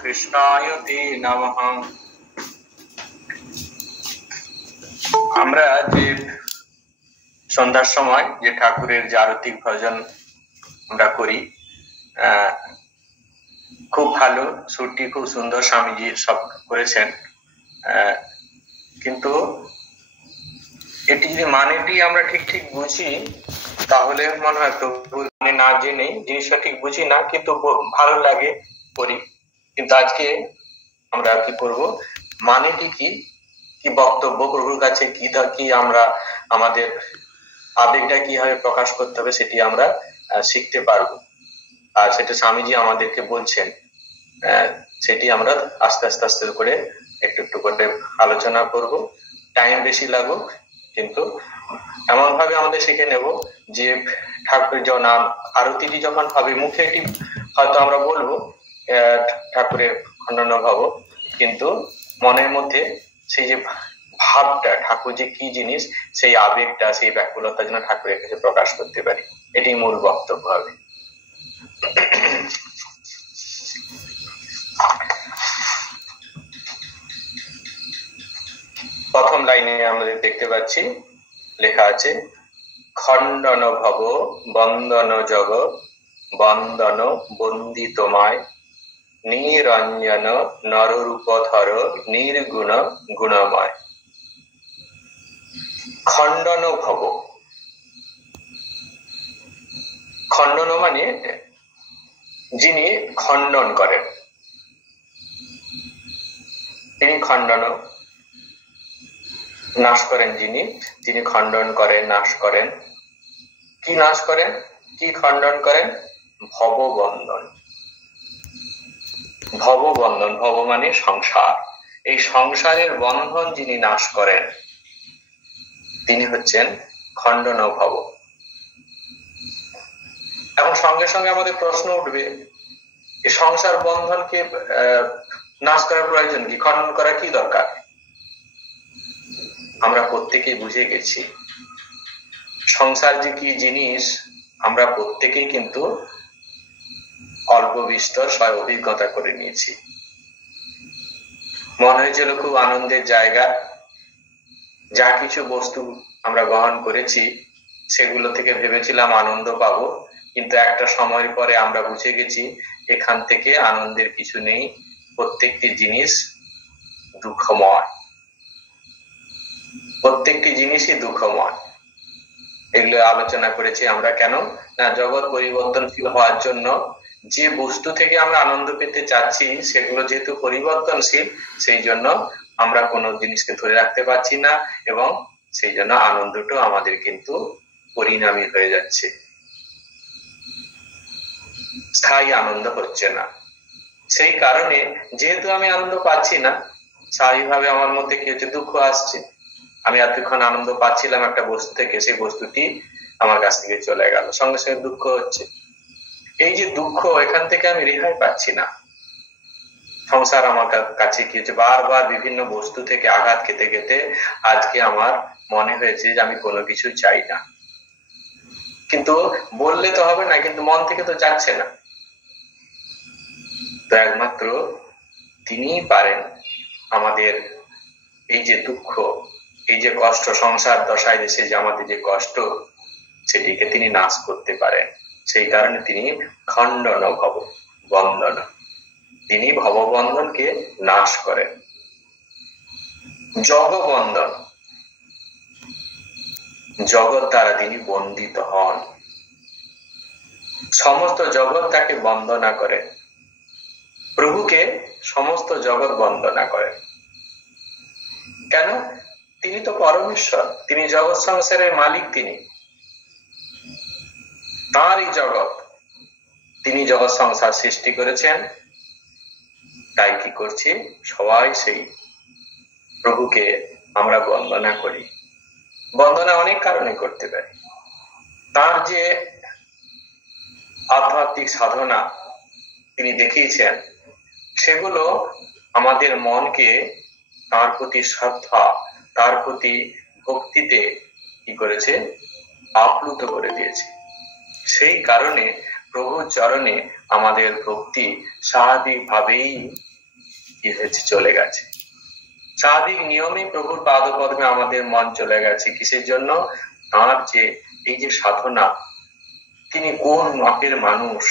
কৃষ্ণায় তে নমঃ। আমরা যে সন্ধ্যার সময় যে ঠাকুরের যে আরতিক ভজন আমরা করি, খুব ভালো, সুরটি খুব সুন্দর, স্বামীজি সব করেছেন, কিন্তু এটি যদি মানেটি আমরা ঠিক বুঝি তাহলে মনে হয় প্রভু মানে না জেনে জিনিসটা ঠিক বুঝি না, কিন্তু ভালো লাগে করি। কিন্তু আজকে আমরা কি করব, মানেটি কি বক্তব্য প্রভুর কাছে কি আমরা আমাদের আবেগটা কিভাবে প্রকাশ করতে হবে সেটি আমরা শিখতে পারবো। আর সেটা স্বামীজি আমাদেরকে বলছেন, সেটি আমরা আস্তে আস্তে করে একটু করে আলোচনা করব। টাইম বেশি লাগুক, কিন্তু এমন ভাবে আমাদের শিখে নেব যে ঠাকুরের যখন আরতিটি যখন হবে, মুখে এটি হয়তো আমরা বলবো ঠাকুরের খণ্ডন ভব, কিন্তু মনের মধ্যে সেই যে ভাবটা, ঠাকুর যে কি জিনিস, সেই আবেগটা, সেই ব্যাকুলতা যেন ঠাকুরের কাছে প্রকাশ করতে পারি, এটি মূল বক্তব্য হবে। প্রথম লাইনে আমাদের দেখতে পাচ্ছি লেখা আছে, খণ্ডন ভব বন্দন জগ বন্দন বন্দি তোমায়, নিরঞ্জন নররূপধর নির্গুণ গুণময়। খণ্ডন ভব, খণ্ডন মানে যিনি খণ্ডন করেন, তিনি খণ্ডন নাশ করেন, যিনি খণ্ডন করেন, নাশ করেন। কি নাশ করেন, কি খণ্ডন করেন? ভববন্ধন। ভববন্ধন, ভব মানে সংসার, এই সংসারের বন্ধন যিনি নাশ করেন তিনি হচ্ছেন খণ্ডন ভব। এবং সঙ্গে সঙ্গে আমাদের প্রশ্ন উঠবে, এই সংসার বন্ধনকে নাশ করার প্রয়োজন কি, খণ্ডন করা কি দরকার? আমরা প্রত্যেকেই বুঝে গেছি সংসার যে কি জিনিস, আমরা প্রত্যেকেই কিন্তু অল্প বিস্তর সয় অভিজ্ঞতা করে নিয়েছি। মনে হয়েছিল খুব আনন্দের জায়গা, যা কিছু বস্তু আমরা গ্রহণ করেছি সেগুলো থেকে ভেবেছিলাম আনন্দ পাবো, কিন্তু একটা সময়ের পরে আমরা বুঝে গেছি এখান থেকে আনন্দের কিছু নেই, প্রত্যেকটি জিনিস দুঃখময়, প্রত্যেকটি জিনিসই দুঃখময়। এগুলো আলোচনা করেছি আমরা। কেন না, জগৎ পরিবর্তনশীল হওয়ার জন্য যে বস্তু থেকে আমরা আনন্দ পেতে চাচ্ছি সেগুলো যেহেতু পরিবর্তনশীল, সেই জন্য আমরা কোনো জিনিসকে ধরে রাখতে পারছি না, এবং সেই জন্য আনন্দটাও আমাদের কিন্তু পরিণামী হয়ে যাচ্ছে, স্থায়ী আনন্দ হচ্ছে না। সেই কারণে যেহেতু আমি আনন্দ পাচ্ছি না, স্বাভাবিকভাবে আমার মধ্যে কি হচ্ছে, দুঃখ আসছে। আমি এতক্ষণ আনন্দ পাচ্ছিলাম একটা বস্তু থেকে, সেই বস্তুটি আমার কাছ থেকে চলে গেল, সঙ্গে সঙ্গে দুঃখ হচ্ছে। এই যে দুঃখ, এখান থেকে আমি রেহাই পাচ্ছি না। সংসার আমার কাছে কি হচ্ছে, বারবার বিভিন্ন বস্তু থেকে আঘাত খেতে খেতে আজকে আমার মনে হয়েছে যে আমি কোনো কিছু চাই না। কিন্তু বললে তো হবে না, কিন্তু মন থেকে তো যাচ্ছে না। তো একমাত্র তিনিই পারেন আমাদের এই যে দুঃখ, এই যে কষ্ট, সংসার দশায় দেশে যে আমাদের যে কষ্ট, সেটিকে তিনি নাশ করতে পারেন। সেই কারণে তিনি খণ্ডন ভব বন্ধন, তিনি ভববন্ধনকে নাশ করেন। জগবন্ধন, জগৎ দ্বারা তিনি বন্দিত হন, সমস্ত জগৎ তাকে বন্দনা করে। প্রভুকে সমস্ত জগৎ বন্দনা করে। কেন? তিনি তো পরমেশ্বর, তিনি জগৎ সংসারের মালিক, তিনি তাঁরই জগৎ, তিনি জগৎ সংসার সৃষ্টি করেছেন। তাই কি করছি, সবাই সেই প্রভুকে আমরা বন্দনা করি। বন্দনা অনেক কারণে করতে পারি। তার যে আধ্যাত্মিক সাধনা তিনি দেখিয়েছেন, সেগুলো আমাদের মনকে তার প্রতি শ্রদ্ধা, তার প্রতি ভক্তিতে কি করেছে, আপ্লুত করে দিয়েছে। সেই কারণে প্রভুর চরণে আমাদের ভক্তি স্বাভাবিক ভাবেই চলে গেছে। স্বাভাবিক নিয়মে প্রভুর পাদপদ্মে আমাদের মন চলে গেছে। কিসের জন্য? তাঁর যে এই যে সাধনা, তিনি কোন মাপের মানুষ,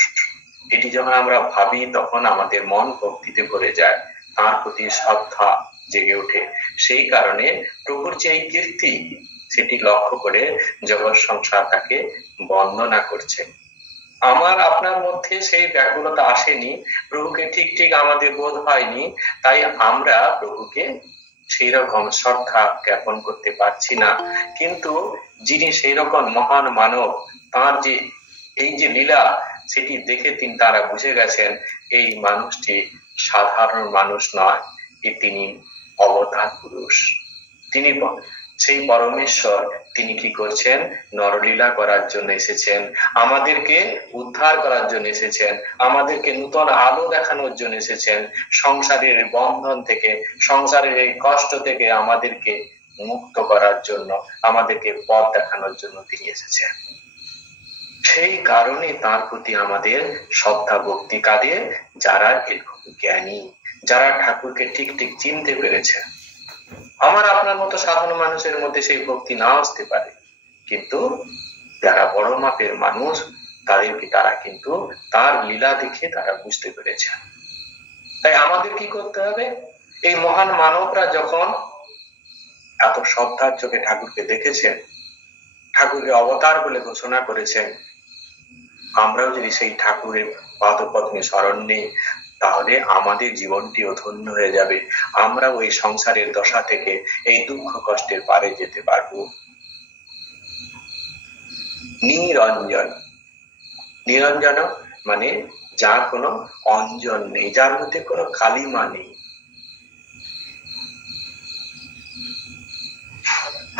এটি যখন আমরা ভাবি তখন আমাদের মন ভক্তিতে ভরে যায়, তার প্রতি শ্রদ্ধা জেগে ওঠে। সেই কারণে প্রভুর যে এই কীর্তি, সেটি লক্ষ্য করে জগৎ সংসার তাকে বন্দনা করছে। আমার আপনার মধ্যে সেই ব্যাকুলতা আসেনি, প্রভুকে ঠিক ঠিক আমাদের বোধ হয়নি, তাই আমরা প্রভুকে সেই রকম শ্রদ্ধা জ্ঞাপন করতে পারছি না। কিন্তু যিনি সেই রকম মহান মানব, তার যে এই যে লীলা, সেটি দেখে তারা বুঝে গেছেন এই মানুষটি সাধারণ মানুষ নয়, তিনি অবতার পুরুষ। তিনি সেই পরমেশ্বর, তিনি কি করছেন? নরলীলা করার জন্য এসেছেন, আমাদেরকে উদ্ধার করার জন্য এসেছেন, আমাদেরকে নূতন আলো দেখানোর জন্য এসেছেন, সংসারের বন্ধন থেকে, সংসারের এই কষ্ট থেকে আমাদেরকে মুক্ত করার জন্য, আমাদেরকে পথ দেখানোর জন্য তিনি এসেছেন। সেই কারণে তার প্রতি আমাদের শ্রদ্ধা ভক্তি কাঁদে, যারা এরকম জ্ঞানী, যারা ঠাকুরকে ঠিক ঠিক চিনতে পেরেছে। আমার আপনার মতো সাধারণ মানুষের মধ্যে সেই ভক্তি না আসতে পারে, কিন্তু যারা বড় মাপের মানুষ, তারা কিন্তু তার লীলা দেখে তারা বুঝতে পেরেছে। তাই আমাদের কি করতে হবে? এই মহান মানবরা যখন এত শ্রদ্ধার চোখে ঠাকুরকে দেখেছেন, ঠাকুরকে অবতার বলে ঘোষণা করেছেন, আমরাও যদি সেই ঠাকুরের পাদপদ্মে শরণ নিই, তাহলে আমাদের জীবনটিও ধন্য হয়ে যাবে। আমরা ওই সংসারের দশা থেকে, এই দুঃখ কষ্টের পারে যেতে পারবো। নিরঞ্জন, নিরঞ্জন মানে যার কোনো অঞ্জন নেই, যার মধ্যে কোনো কালিমা নেই।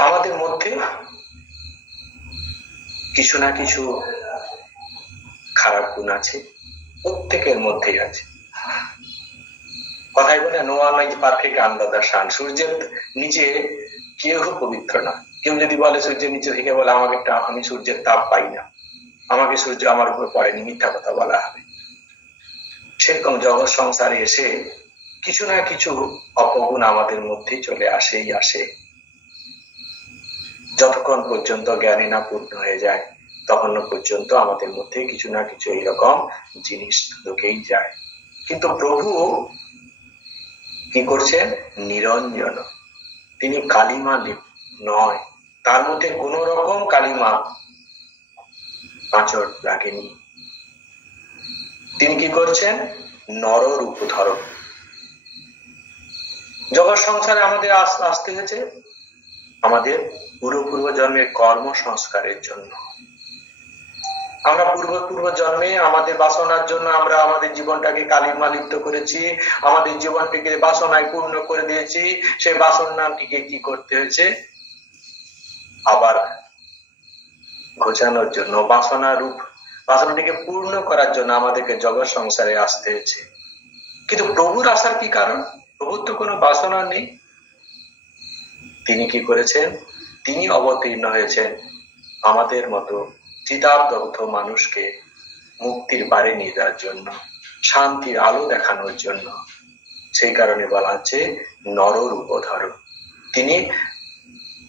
আমাদের মধ্যে কিছু না কিছু খারাপ গুণ আছে, প্রত্যেকের মধ্যেই আছে। কথাই বলে no one is perfect under the sun, সূর্যের নিচে কেউ পবিত্র না। কেউ যদি বলে সূর্যের নিচে থেকে, বলে আমি সূর্যের তাপ পাই না, আমাকে সূর্য আমার উপর পড়েনি, মিথ্যা কথা বলা হবে। সেরকম জগৎ সংসারে এসে কিছু না কিছু অপগুণ আমাদের মধ্যে চলে আসেই আসে। যতক্ষণ পর্যন্ত জ্ঞানে না পূর্ণ হয়ে যায়, তখন পর্যন্ত আমাদের মধ্যে কিছু না কিছু এইরকম জিনিস ঢুকেই যায়। কিন্তু প্রভু কি করছেন? নিরঞ্জন, তিনি কালিমা নয়, তার মধ্যে কোন রকম কালিমা আঁচড় লাগেনি। তিনি কি করছেন? নররূপ ধারণ। জগৎ সংসারে আমাদের আসতে হয়েছে আমাদের পূর্ব জন্মের কর্ম সংস্কারের জন্য। আমরা পূর্ব জন্মে আমাদের বাসনার জন্য আমরা আমাদের জীবনটাকে কালিমা লিপ্ত করেছি, আমাদের জীবনটিকে বাসনায় পূর্ণ করে দিয়েছি। সেই বাসনাটিকে কি করতে হয়েছে? আবার ঘোচানোর জন্য, বাসনাটিকে পূর্ণ করার জন্য আমাদেরকে জগৎ সংসারে আসতে হয়েছে। কিন্তু প্রভুর আসার কি কারণ? প্রভুর তো কোনো বাসনা নেই। তিনি কি করেছেন? তিনি অবতীর্ণ হয়েছেন আমাদের মতো চিতাদগ্ধ মানুষকে মুক্তির বারে নিয়ে যাওয়ার জন্য, শান্তির আলো দেখানোর জন্য। সেই কারণে বলা হচ্ছে নররূপ ধারণ। তিনি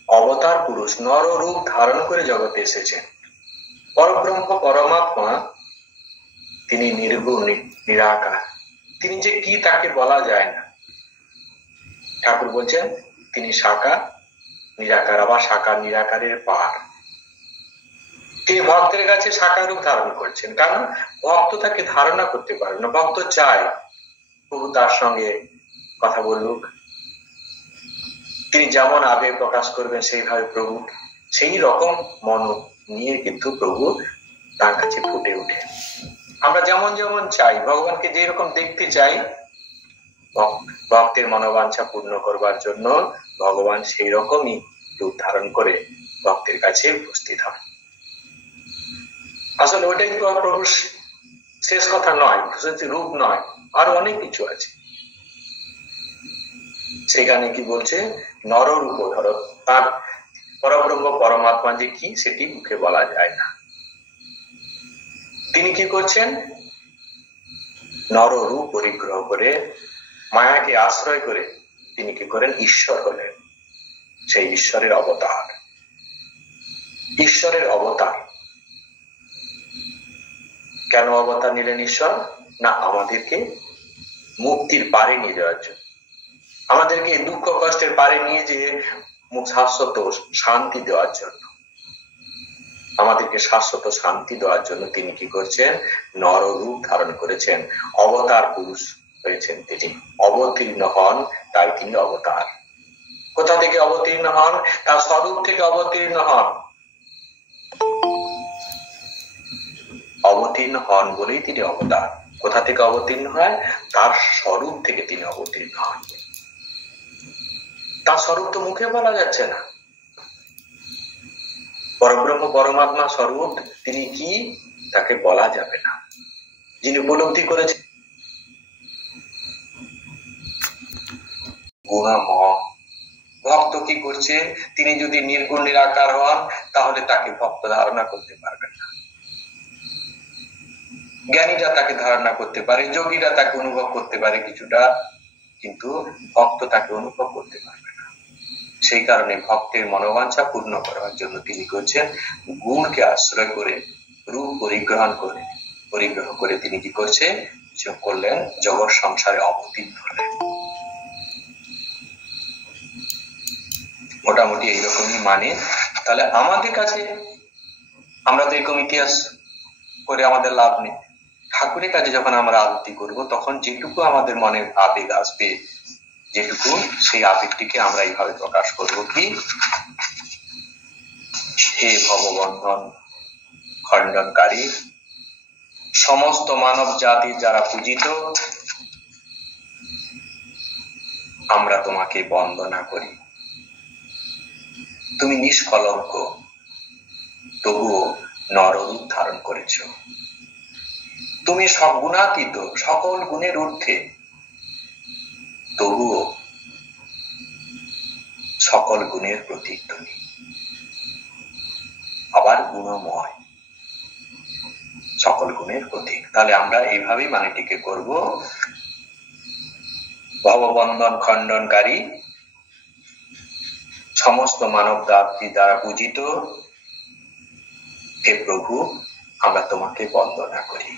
অবতার পুরুষ, নররূপ ধারণ করে জগতে এসেছেন। পরব্রহ্ম পরমাত্মা, তিনি নির্গুণ নিরাকার। তিনি যে কি তাকে বলা যায় না। ঠাকুর বলছেন তিনি সাকার নিরাকার, আবার সাকার নিরাকারের পার। তিনি ভক্তের কাছে সাকার রূপ ধারণ করছেন, কারণ ভক্ত তাকে ধারণা করতে পারে না। ভক্ত চায় প্রভু তার সঙ্গে কথা বলুক, তিনি যেমন আবেগ প্রকাশ করবেন সেইভাবে প্রভু সেই রকম মন নিয়ে কিন্তু প্রভু তার কাছে ফুটে ওঠে। আমরা যেমন যেমন চাই, ভগবানকে যে রকম দেখতে চাই, ভক্তের মনোবাঞ্ছা পূর্ণ করবার জন্য ভগবান সেই রকমই রূপ ধারণ করে ভক্তের কাছে উপস্থিত হন। আসলে ওটাই প্রভুর শেষ কথা নয়, রূপ নয়, আরো অনেক কিছু আছে। সেখানে কি বলছে? নররূপ ধর। তার পরব্রহ্ম পরমাত্মা যে কি, সেটি মুখে বলা যায় না। তিনি কি করছেন? নররূপ পরিগ্রহ করে মায়াকে আশ্রয় করে তিনি কি করেন? ঈশ্বর হলেন। সেই ঈশ্বরের অবতার। ঈশ্বরের অবতার কেন অবতার নিলেন ঈশ্বর? না আমাদেরকে মুক্তির পারে নিয়ে যাওয়ার জন্য, আমাদেরকে দুঃখ কষ্টের পারে নিয়ে যেয়ে শাশ্বত শান্তি দেওয়ার জন্য, আমাদেরকে শাশ্বত শান্তি দেওয়ার জন্য তিনি কি করছেন? নররূপ ধারণ করেছেন, অবতার পুরুষ হয়েছেন তিনি। অবতীর্ণ হন, তাই তিনি অবতার। কোথা থেকে অবতীর্ণ হন? তার স্বরূপ থেকে অবতীর্ণ হন। অবতীর্ণ হন বলেই তিনি অবতার। কোথা থেকে অবতীর্ণ হয়? তার স্বরূপ থেকে তিনি অবতীর্ণ হন। তার স্বরূপ তো মুখে বলা যাচ্ছে না। পরব্রহ্ম পরমাত্মা স্বরূপ তিনি কি, তাকে বলা যাবে না। যিনি উপলব্ধি করেছেন গুণময়। ভক্ত কি করছে? তিনি যদি নির্গুণ নিরাকার হন তাহলে তাকে ভক্ত ধারণা করতে পারবেন না। জ্ঞানীরা তাকে ধারণা করতে পারে, যোগীরা তাকে অনুভব করতে পারে কিছুটা, কিন্তু ভক্ত তাকে অনুভব করতে পারবে না। সেই কারণে ভক্তের মনোবাঞ্ছা পূর্ণ করার জন্য তিনি করছেন গুণকে আশ্রয় করে রূপ পরিগ্রহ করে তিনি কি করছে? করলেন জগৎ সংসারে অবতীর্ণ হলেন। মোটামুটি এইরকমই মানে। তাহলে আমাদের কাছে আমরা তো এরকম ইতিহাস করে আমাদের লাভ নেই। ঠাকুরের কাছে যখন আমরা আরতি করব তখন যেটুকু আমাদের মনে আবেগ আসবে, যেটুকু, সেই আবেগটিকে আমরা এইভাবে প্রকাশ করব কি? হে ভববন্ধন খণ্ডনকারী, সমস্ত মানব জাতি যারা পূজিত, আমরা তোমাকে বন্দনা করি। তুমি নিষ্কলঙ্ক, তবুও নররূপ ধারণ করেছ। তুমি সগুণাতীত, সকল গুণের ঊর্ধ্বে, তবুও সকল গুণের প্রতীক তুমি। আবার গুণময়, সকল গুণের প্রতীক। তাহলে আমরা এইভাবেই মানেটিকে করব। ভববন্ধন খণ্ডনকারী, সমস্ত মানব জাতি দ্বারা পূজিত, হে প্রভু আমরা তোমাকে বন্দনা করি।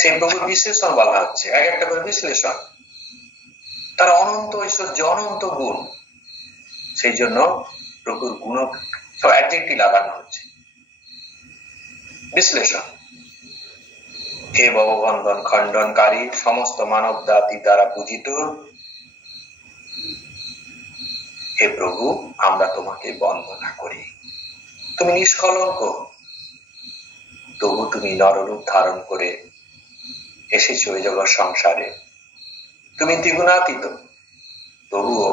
সেই প্রভুর বিশ্লেষণ বলা হচ্ছে, এক একটা করে বিশ্লেষণ। তার অনন্ত ঐশ্বর্য, অনন্ত গুণ, সেই জন্য প্রভুর গুণ সব অ্যাডজেক্টিভ লাগানো হচ্ছে। বিশ্লেষণ, হে ভববন্ধন খণ্ডনকারী, সমস্ত মানব জাতি দ্বারা পূজিত, হে প্রভু আমরা তোমাকে বন্দনা করি। তুমি নিষ্কলঙ্ক, তবু তুমি নররূপ ধারণ করে এসেছো এই জগৎ সংসারে। তুমি দ্বিগুণাতীত, তবুও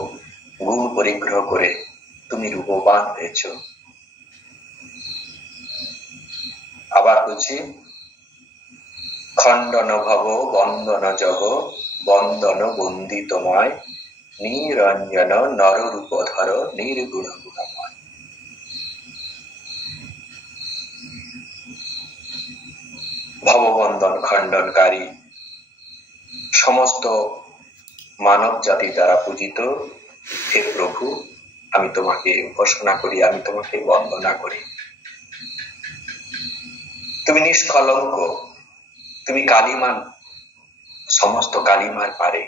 গুণ পরিগ্রহ করে তুমি রূপবান হয়েছ। আবার বলছি, খণ্ডন ভব বন্দন জগ, বন্দন বন্দিতময়, নিরঞ্জন নররূপধর নির্গুণ গুণময়। ভববন্ধন খণ্ডনকারী, সমস্ত মানব জাতি দ্বারা পূজিত, হে প্রভু আমি তোমাকে উপাসনা করি, আমি তোমাকে বন্দনা করি। তুমি নিষ্কলঙ্ক, তুমি কালিমান, সমস্ত কালিমার পারে,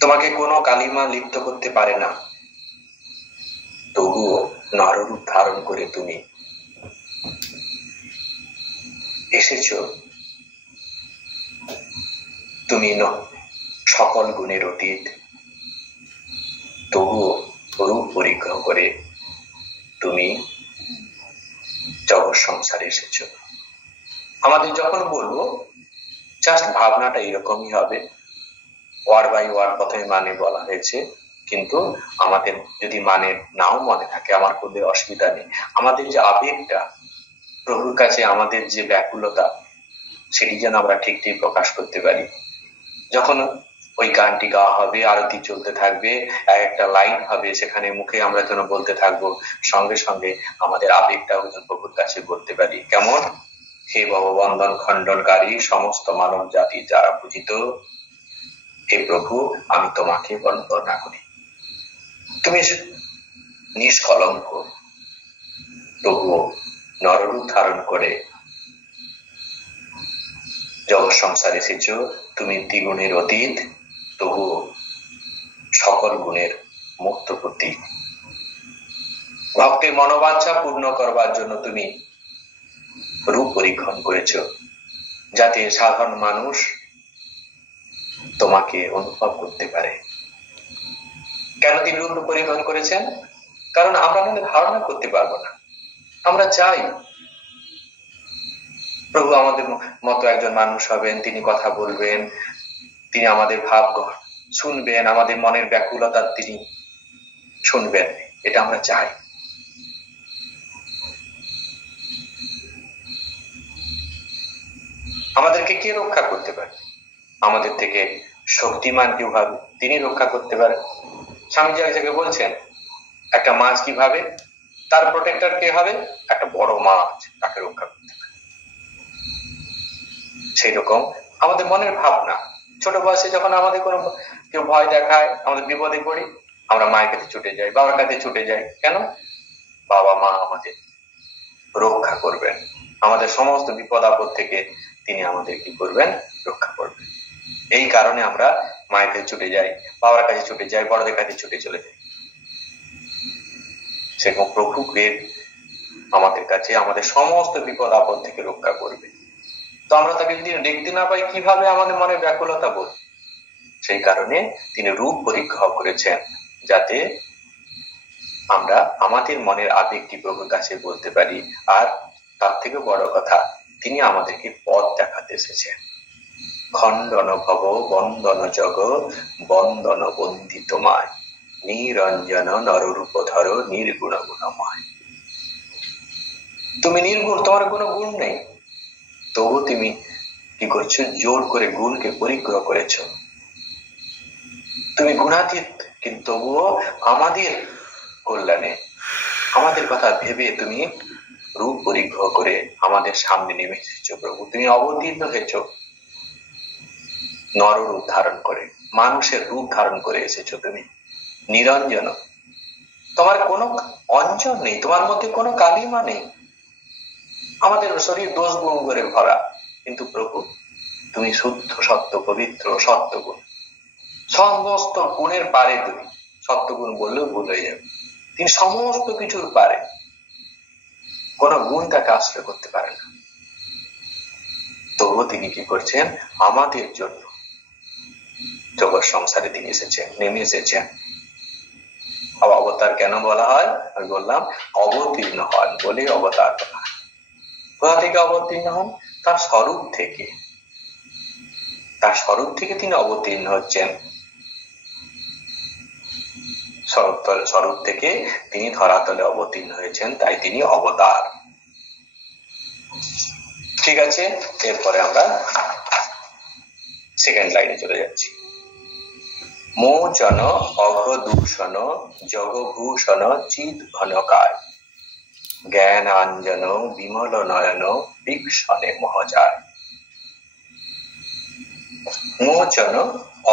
তোমাকে কোনো কালিমা লিপ্ত করতে পারে না। তবুও নররূপ ধারণ করে তুমি এসেছো। তুমি সকল গুণের অতীত, তবুও রূপ পরিগ্রহ করে তুমি জগৎ সংসারে এসেছো। আমাদের যখন বলবো জাস্ট ভাবনাটা এরকমই হবে, ওয়ার্ড বাই ওয়ার্ড প্রথমে মানে বলা হয়েছে, কিন্তু আমাদের যদি মানে নাও মনে থাকে আমার কোনো অসুবিধা নেই। আমাদের যে আবেগটা, প্রভুর কাছে আমাদের যে ব্যাকুলতা, সেটি যেন আমরা ঠিক ঠিক প্রকাশ করতে পারি। যখন ওই গানটি গাওয়া হবে, আরতি চলতে থাকবে, এক একটা লাইন হবে, সেখানে মুখে আমরা যেন বলতে থাকবো, সঙ্গে সঙ্গে আমাদের আবেগটাও যেন প্রভুর কাছে বলতে পারি। কেমন? হে ভববন্ধন খণ্ডনকারী সমস্ত মানব জাতি যারা পূজিত, হে প্রভু আমি তোমাকে বন্দনা করি। তুমি নিষ্কলঙ্ক তবুও নররূপ ধারণ করে জগৎ সংসারে এসেছ। তুমি দ্বিগুণের অতীত, তবুও সকল গুণের মুক্ত প্রতীক। ভক্তের মনোবাঞ্ছা পূর্ণ করবার জন্য তুমি রূপ পরীক্ষণ করেছ, যাতে সাধারণ মানুষ তোমাকে অনুভব করতে পারে। কেন তিনি রূপ পরীক্ষণ করেছেন? কারণ আমরা মনে ধারণা করতে পারবো না। আমরা চাই প্রভু আমাদের মতো একজন মানুষ হবেন, তিনি কথা বলবেন, তিনি আমাদের ভাব শুনবেন, আমাদের মনের ব্যাকুলতা তিনি শুনবেন, এটা আমরা চাই। আমাদেরকে কে রক্ষা করতে পারে? আমাদের থেকে শক্তিমান কিভাবে? তিনি রক্ষা করতে পারেন। স্বামীজি এক জায়গায় বলছেন, একটা মাছ কিভাবে তার প্রোটেক্টর কে হবে? একটা বড় মাছ তাকে রক্ষা করতে পারে। সেই রকম আমাদের মনের ভাবনা, ছোট বয়সে যখন আমাদের কোনো কেউ ভয় দেখায়, আমাদের বিপদে পড়ি, আমরা মায়ের কাছে ছুটে যাই, বাবার কাছে ছুটে যাই। কেন? বাবা মা আমাদের রক্ষা করবেন, আমাদের সমস্ত বিপদ আপদ থেকে তিনি আমাদের কি করবেন? রক্ষা করবেন। এই কারণে আমরা মায়ের কাছে ছুটে যাই, বাবার কাছে ছুটে যাই, বড়দের কাছে ছুটে চলে যাই। সেরকম প্রভুকে আমাদের কাছে আমাদের সমস্ত বিপদ আপদ থেকে রক্ষা করবে। তো আমরা তাকে যদি দেখতে না পাই, কিভাবে আমাদের মনে ব্যাকুলতা বোধ? সেই কারণে তিনি রূপ পরীক্ষা করেছেন, যাতে আমরা আমাদের মনের আবেগটি প্রভুর কাছে বলতে পারি। আর তার থেকে বড় কথা, তিনি আমাদেরকে পথ দেখাতে এসেছেন। খণ্ডন ভব বন্দন জগ বন্দন বন্দিতমায় নিরঞ্জন নররূপ ধর নির্গুণ গুণময়। তুমি নির্গুণ, তোমার কোনো গুণ নেই, তবু তুমি কি করছো? জোর করে গুণকে পরিগ্রহ করেছ। তুমি গুণাতীত, কিন্তু তবুও আমাদের কল্যাণে, আমাদের কথা ভেবে তুমি রূপ পরিগ্রহ করে আমাদের সামনে নেমে এসেছো। প্রভু তুমি অবতীর্ণ হয়েছ, নররূপ ধারণ করে, মানুষের রূপ ধারণ করে এসেছো। তুমি নিরঞ্জন, তোমার কোনো অঞ্জন নেই, তোমার মধ্যে কোনো কালিমা নেই। আমাদের শরীর দোষ গুণ করে ভরা, কিন্তু প্রভু তুমি শুদ্ধ সত্য পবিত্র সত্যগুণ, সমস্ত গুণের পারে। তুমি সত্যগুণ বললেও ভুল হয়ে যাবে, তিনি সমস্ত কিছুর পারে, কোন গুণ তাকে আশ্রয় করতে পারে না। তবুও তিনি কি করছেন? আমাদের জন্য জগৎ সংসারে তিনি এসেছেন, নেমে এসেছেন। অবতার কেন বলা হয়? আমি বললাম অবতীর্ণ হন বলে অবতার বলা হয়। কোথা থেকে অবতীর্ণ হন? তার স্বরূপ থেকে। তার স্বরূপ থেকে তিনি অবতীর্ণ হচ্ছেন। স্বরূপ থেকে তিনি ধরাতলে অবতীর্ণ হয়েছেন, তাই তিনি অবতার। ঠিক আছে, এরপরে আমরা সেকেন্ড লাইনে চলে যাচ্ছি। মোচন অঘদূষণ জগভূষণ চিৎ ঘনকায় জ্ঞানাঞ্জন বিমল নয়ন বীক্ষণে মহাজায়। মোচন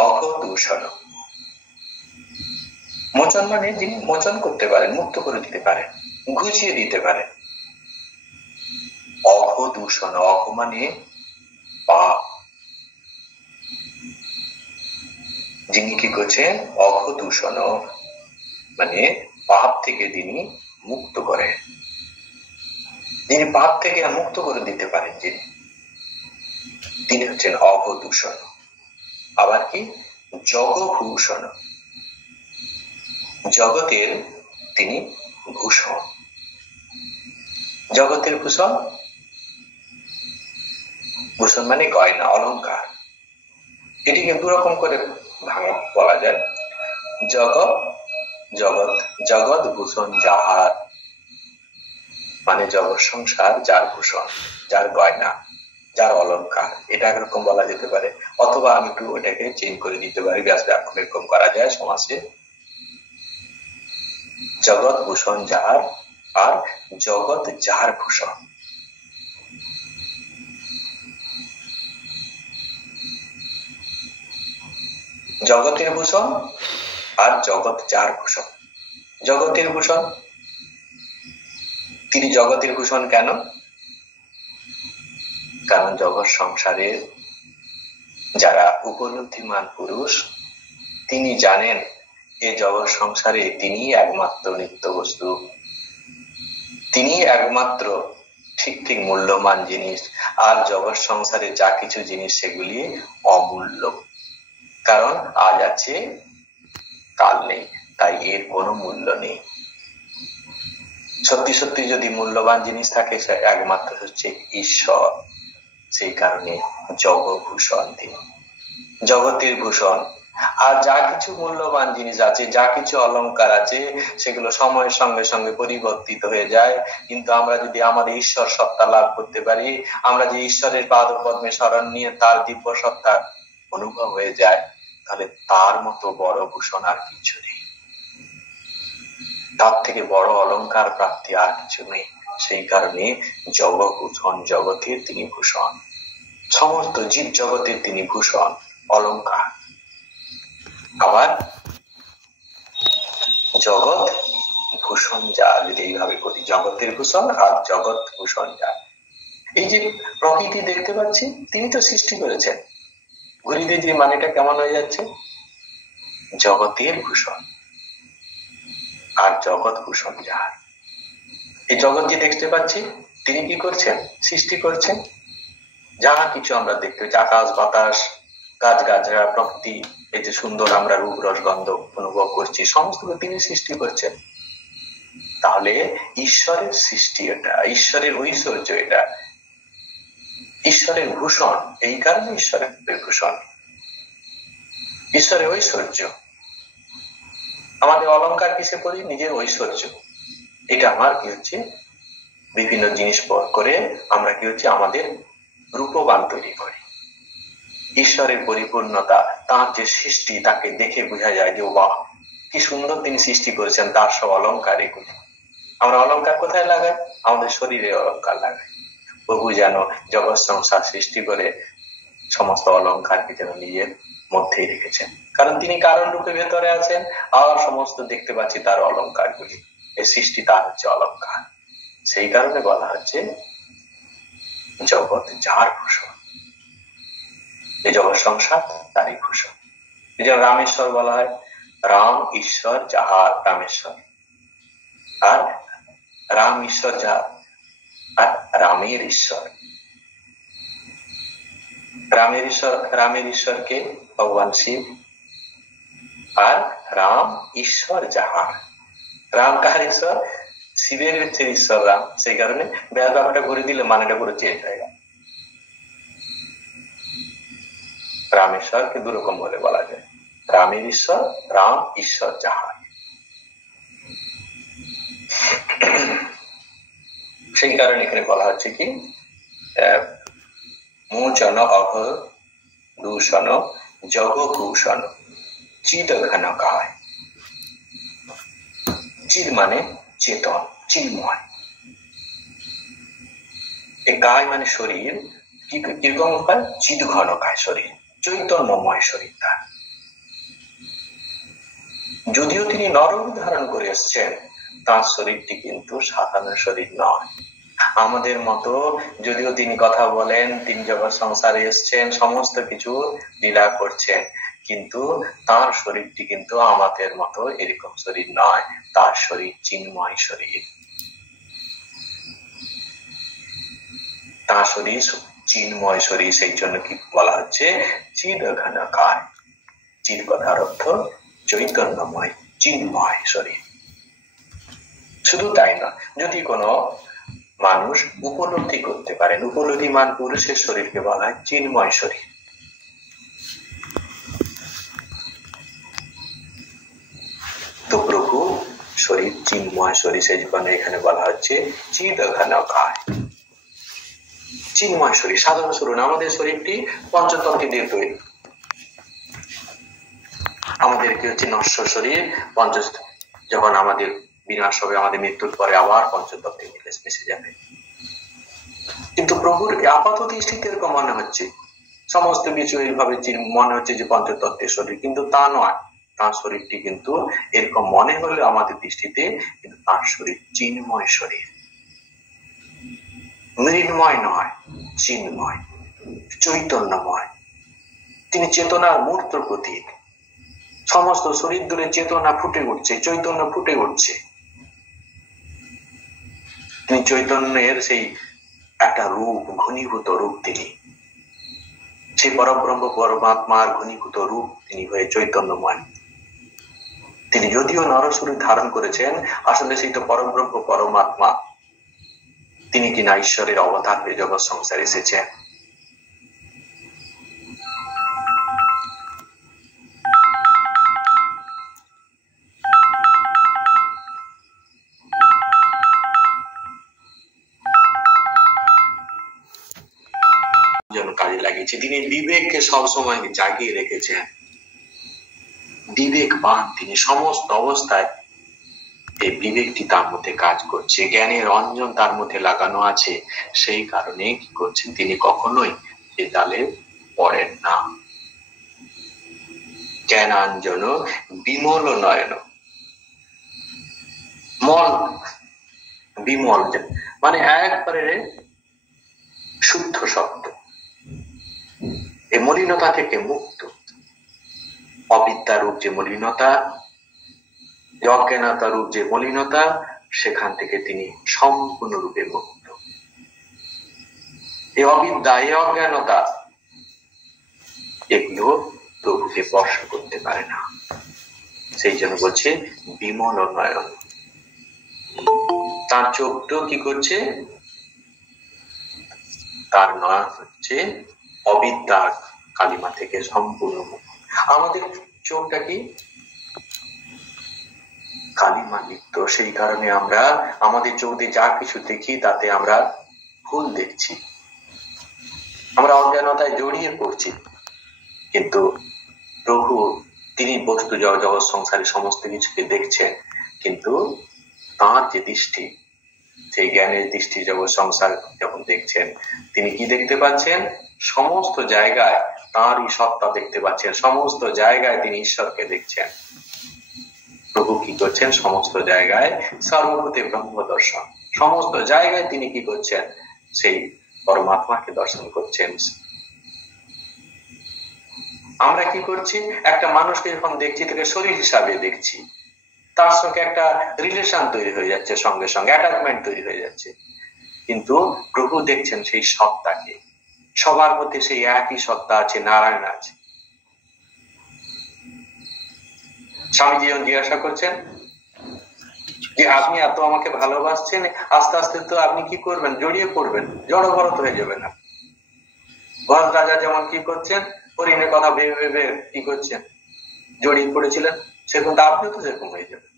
অঘদূষণ, মোচন মানে যিনি মোচন করতে পারেন, মুক্ত করে দিতে পারেন, ঘুচিয়ে দিতে পারেন। অঘদূষণ, অঘ মানে পাপ, যিনি কি করছেন? অঘদূষণ মানে পাপ থেকে তিনি মুক্ত করেন, যিনি পাপ থেকে মুক্ত করে দিতে পারেন, তিনি হচ্ছেন অঘদূষণ। আবার কি? জগভূষণ, জগতের তিনি ভূষণ। জগতের ভূষণ, ভূষণ মানে গয়না, অলংকার। এটিকে দুরকম করে ভাঙা বলা যায়। জগৎ, জগৎ, জগৎ ভূষণ যাহার, মানে জগৎ সংসার যার ভূষণ, যার গয়না, যার অলংকার, এটা একরকম বলা যেতে পারে। অথবা আমি একটু ওটাকে চেঞ্জ করে দিতে পারি, ব্যাস এরকম করা যায় সমাসে। জগৎ ভূষণ যাহার আর জগৎ যার ভূষণ। জগতের ভূষণ আর জগৎ যার ভূষণ। জগতের ভূষণ, তিনি জগতের ভূষণ কেন? কারণ জগৎ সংসারের যারা উপলব্ধিমান পুরুষ, তিনি জানেন এই জগৎ সংসারে তিনি একমাত্র নিত্য বস্তু, তিনি একমাত্র ঠিক ঠিক মূল্যবান জিনিস। আর জগৎ সংসারে যা কিছু জিনিস সেগুলি অমূল্য, কারণ আজ আছে কাল নেই, তাই এর কোনো মূল্য নেই। সত্যি সত্যি যদি মূল্যবান জিনিস থাকে সে একমাত্র হচ্ছে ঈশ্বর। সেই কারণে জগভূষণ তিনি, জগতের ভূষণ। আর যা কিছু মূল্যবান জিনিস আছে, যা কিছু অলংকার আছে, সেগুলো সময়ের সঙ্গে সঙ্গে পরিবর্তিত হয়ে যায়। কিন্তু আমরা যদি আমাদের ঈশ্বর সত্তা লাভ করতে পারি, আমরা যে ঈশ্বরের পাদপদ্মে শরণ নিয়ে তার দিব্য সত্তা অনুভব হয়ে যায়, তাহলে তার মতো বড় ভূষণ আর কিছু নেই, তার থেকে বড় অলংকার প্রাপ্তি আর কিছু নেই। সেই কারণে জগভূষণ, জগতের তিনি ভূষণ, সমস্ত জীব জগতের তিনি ভূষণ, অলংকার। আবার জগৎ ভূষণ যা, যদি এইভাবে বলি, জগতের ভূষণ আর জগৎ ভূষণ যা। এই যে প্রকৃতি দেখতে পাচ্ছি, তিনি তো সৃষ্টি করেছেন। ঘুরিতে যে মানেটা কেমন হয়ে যাচ্ছে? জগতের ভূষণ আর জগৎ ভূষণ যার। এই জগৎ যে দেখতে পাচ্ছি, তিনি কি করছেন? সৃষ্টি করছেন। যা কিছু আমরা দেখতে পাচ্ছি, আকাশ বাতাস, গাছ গাছড়া, প্রকৃতি, এই যে সুন্দর আমরা রূপ রস গন্ধ অনুভব করছি, সমস্ত তিনি সৃষ্টি করছেন। তাহলে ঈশ্বরের সৃষ্টি এটা, ঈশ্বরের ঐশ্বর্য এটা, ঈশ্বরের ভূষণ। এই কারণে ঈশ্বরের ভূষণ, ঈশ্বরের ঐশ্বর্য। আমাদের অলংকার কিসে করি? নিজের ঐশ্বর্য। এটা আমার কি হচ্ছে, বিভিন্ন জিনিস করে আমরা কি হচ্ছে, আমাদের রূপবান তৈরি করি। ঈশ্বরের পরিপূর্ণতা, তার যে সৃষ্টি, তাকে দেখে বোঝা যায় যে বাহ কি সুন্দর তিনি সৃষ্টি করেছেন, তার সব অলংকার এগুলি। আমরা অলংকার কোথায় লাগাই? আমাদের শরীরে অলংকার লাগাই। প্রভু যেন জগৎ সংসার সৃষ্টি করে সমস্ত অলংকারকে যেন নিজের মধ্যেই রেখেছেন, কারণ তিনি কারণ রূপে ভেতরে আছেন। আর সমস্ত দেখতে পাচ্ছি তার অলংকার গুলি, এই সৃষ্টি তার হচ্ছে অলংকার। সেই কারণে বলা হচ্ছে জগৎ যার ভূষণ, এই জগৎ সংসার তারই ভূষণ। এই জন্য রামেশ্বর বলা হয়, রাম ঈশ্বর যাহার, রামেশ্বর। আর রাম ঈশ্বর যাহার, আর রামের ঈশ্বর। রামের ঈশ্বরকে ভগবান শিব, আর রাম ঈশ্বর যাহার। রাম কার ঈশ্বর? শিবের হচ্ছে ঈশ্বর রাম। সেই কারণে ব্যাপারটা করে দিলে মানেটা পুরো চেঞ্জ হয়ে গেল। রামেশ্বরকে দুরকম বলে বলা যায়, রামের ঈশ্বর, রাম ঈশ্বর যাহার। সেই কারণে এখানে বলা হচ্ছে কি, মোচন অঘ দূষণ জগভূষণ চিদ ঘনকায়। চিদ মানে চেতন, চিন্ময়। এই কায় মানে শরীর, কিরকম উপায়? চিদ ঘনকায় শরীর, চৈতন্যময় শরীর তার। যদিও তিনি নররূপ ধারণ করে এসছেন, তার শরীরটি কিন্তু সাধারণ শরীর নয়। আমাদের মতো যদিও তিনি কথা বলেন, তিনি জগৎ সংসারে এসছেন, সমস্ত কিছু লীলা করছেন, কিন্তু তার শরীরটি কিন্তু আমাদের মতো এরকম শরীর নয়। তার শরীর চিন্ময় শরীর, তার শরীর চিন্ময় শরীর। সেই জন্য কি বলা হচ্ছে? চিদ ঘনকায়। চিদ কথার অর্থ চৈতন্যময়, চিন্ময় শরীর। শুধু তাই না, যদি কোনো মানুষ উপলব্ধি করতে পারেন, উপলব্ধিমান পুরুষের শরীরকে বলা হয় চিন্ময় শরীর। তো প্রভু শরীর চিন্ময় শরীর, সেই জন্য এখানে বলা হচ্ছে চিদ ঘনকায়, চিন্ময় শরীর। সাধারণ শরীর, আমাদের শরীরটি পঞ্চতত্ত্ব দিয়ে তৈরি। আমাদের কি হচ্ছে নশ্বর শরীর, যখন আমাদের বিনাশ হবে, আমাদের মৃত্যুর পরে আবার পঞ্চতত্ত্বে মিশে যাবে। কিন্তু প্রভুর আপাত দৃষ্টিতে এরকম মনে হচ্ছে সমস্ত কিছু এইভাবে মনে হচ্ছে যে পঞ্চতত্ত্বের শরীর, কিন্তু তা নয়। তার শরীরটি কিন্তু এরকম মনে হলে আমাদের দৃষ্টিতে, কিন্তু তার শরীর চিন্ময় শরীর, মৃন্ময় নয়, চিন্ময়, চৈতন্যময়। তিনি চেতনার মূর্ত প্রতীক। সমস্ত শরীর ধরে চেতনা ফুটে উঠছে, চৈতন্য ফুটে উঠছে। তিনি চৈতন্যের সেই একটা রূপ, ঘনীভূত রূপ। তিনি সেই পরব্রহ্ম পরমাত্মার ঘনীভূত রূপ তিনি হয়ে চৈতন্যময়। তিনি যদিও নরশরীর ধারণ করেছেন, আসলে সেই তো পরব্রহ্ম পরমাত্মা। তিনি কিনা ঈশ্বরের অবতার হয়ে জগৎ সংসারে এসেছেন। কাজে লাগিয়েছে। তিনি বিবেককে সবসময় জাগিয়ে রেখেছেন। বিবেকবান তিনি, সমস্ত অবস্থায় এই বিবেকটি তার মধ্যে কাজ করছে, জ্ঞানের অঞ্জন তার মধ্যে লাগানো আছে। সেই কারণে কি করছেন, তিনি কখনোই এ জালে পড়েন না। জ্ঞানাঞ্জন বিমল নয়ন। মন বিমল মানে একবারে শুদ্ধ শব্দ, এই মলিনতা থেকে মুক্ত। অবিদ্যা রূপ যে মলিনতা, অজ্ঞানতা রূপ যে মলিনতা, সেখান থেকে তিনি সম্পূর্ণরূপে মুক্ত। এই অবিদ্যা, এই অজ্ঞানতা, এগুলো প্রভুকে স্পর্শ করতে পারে না। সেই জন্য বলছে বিমল নয়ন। তার চোখটা কি করছে, তার নয়ন হচ্ছে অবিদ্যা কালিমা থেকে সম্পূর্ণ মুক্ত। আমাদের চোখটা কি কালিমা লিপ্ত, সেই কারণে আমরা আমাদের চোখ দিয়ে যা কিছু দেখি তাতে আমরা ভুল দেখছি, আমরা অজ্ঞানতায় জড়িয়ে পড়ছি। কিন্তু প্রভু তিনি বস্তু জগৎ সংসারে সমস্ত কিছুকে দেখছেন, কিন্তু তার যে দৃষ্টি, সেই জ্ঞানের দৃষ্টি জগৎ সংসার যখন দেখছেন, তিনি কি দেখতে পাচ্ছেন, সমস্ত জায়গায় তাঁরই সত্তা দেখতে পাচ্ছেন, সমস্ত জায়গায় তিনি ঈশ্বরকে দেখছেন। প্রভু কি করছেন, সমস্ত জায়গায় সর্বভূতে ব্রহ্ম দর্শন, সমস্ত জায়গায় তিনি কি করছেন, সেই পরমাত্মাকে দর্শন করছেন। আমরা কি করছি, একটা মানুষকে যখন দেখছি তাকে শরীর হিসাবে দেখছি, তার সঙ্গে একটা রিলেশন তৈরি হয়ে যাচ্ছে, সঙ্গে সঙ্গে অ্যাটাচমেন্ট তৈরি হয়ে যাচ্ছে। কিন্তু প্রভু দেখছেন সেই সত্তাকে, সবার মধ্যে সেই একই সত্তা আছে, নারায়ণ আছে। স্বামীজি যখন জিজ্ঞাসা করছেন যে আপনি এত আমাকে ভালোবাসছেন, আস্তে আস্তে তো আপনি কি করবেন, জড়িয়ে পড়বেন, জড়ভরত হয়ে যাবেন। না ভরত রাজা যেমন কি করছেন, হরিণের কথা ভেবে ভেবে কি করছেন, জড়িয়ে পড়েছিলেন, সেরকম তো আপনিও তো সেরকম হয়ে যাবেন।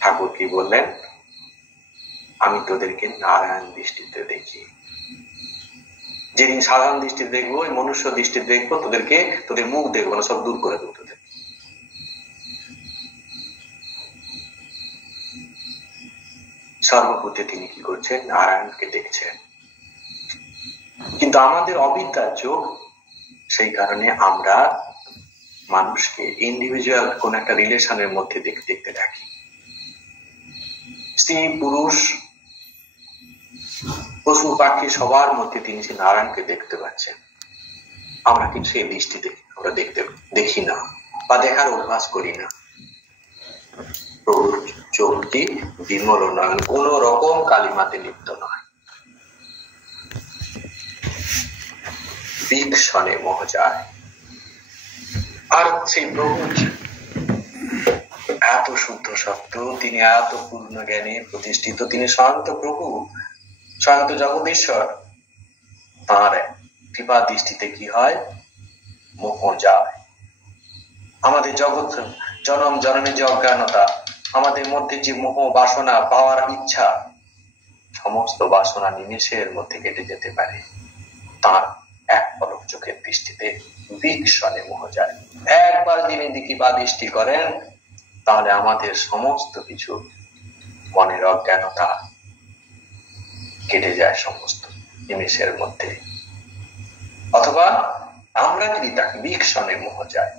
ঠাকুর কি বললেন, আমি তোদেরকে নারায়ণ দৃষ্টিতে দেখি। যেদিন সাধারণ দৃষ্টিতে দেখবো, ওই মনুষ্য দৃষ্টিতে দেখবো, তোদেরকে, তোদের মুখ দেখবো না, সব দূর করে দেবো তোদের। সর্বভূতে তিনি কি করছেন, নারায়ণকে দেখছেন। কিন্তু আমাদের অবিদ্যার চোখ, সেই কারণে আমরা মানুষকে ইন্ডিভিজুয়াল কোন একটা রিলেশনের মধ্যে দেখতে থাকি। স্ত্রী পুরুষ পশু পাখি সবার মধ্যে তিনি সেই নারায়ণকে দেখতে পাচ্ছেন। আমরা কিন্তু সেই দৃষ্টিতে আমরা দেখি না, বা দেখার অভ্যাস করি না। প্রভুর চোখটি বিমল নয়ন, কোন রকম কালিমাতে লিপ্ত নয়। বিক্ষণে মোহ যায়। আর সেই প্রভু এত শুদ্ধ সত্য, তিনি এত পূর্ণ জ্ঞানে প্রতিষ্ঠিত, তিনি শান্ত প্রভু, শান্ত জগদীশ্বর। তার কৃপা দৃষ্টিতে কি হয়, মোহ যায়। আমাদের জগৎ জনম জনমে যে অজ্ঞানতা, আমাদের মধ্যে যে মোহ বাসনা, পাওয়ার ইচ্ছা, সমস্ত বাসনা নিমেষের মধ্যে কেটে যেতে পারে তার এক পলক চোখের দৃষ্টিতে। বিক্ষণে মোহ যায়। একবার যিনি দিকে বা দৃষ্টি করেন, তাহলে আমাদের সমস্ত কিছু মনের অজ্ঞানতা কেটে যায় সমস্ত নিমেষের মধ্যে। অথবা আমরা যদি তাকে বিক্ষণে মোহ যায়,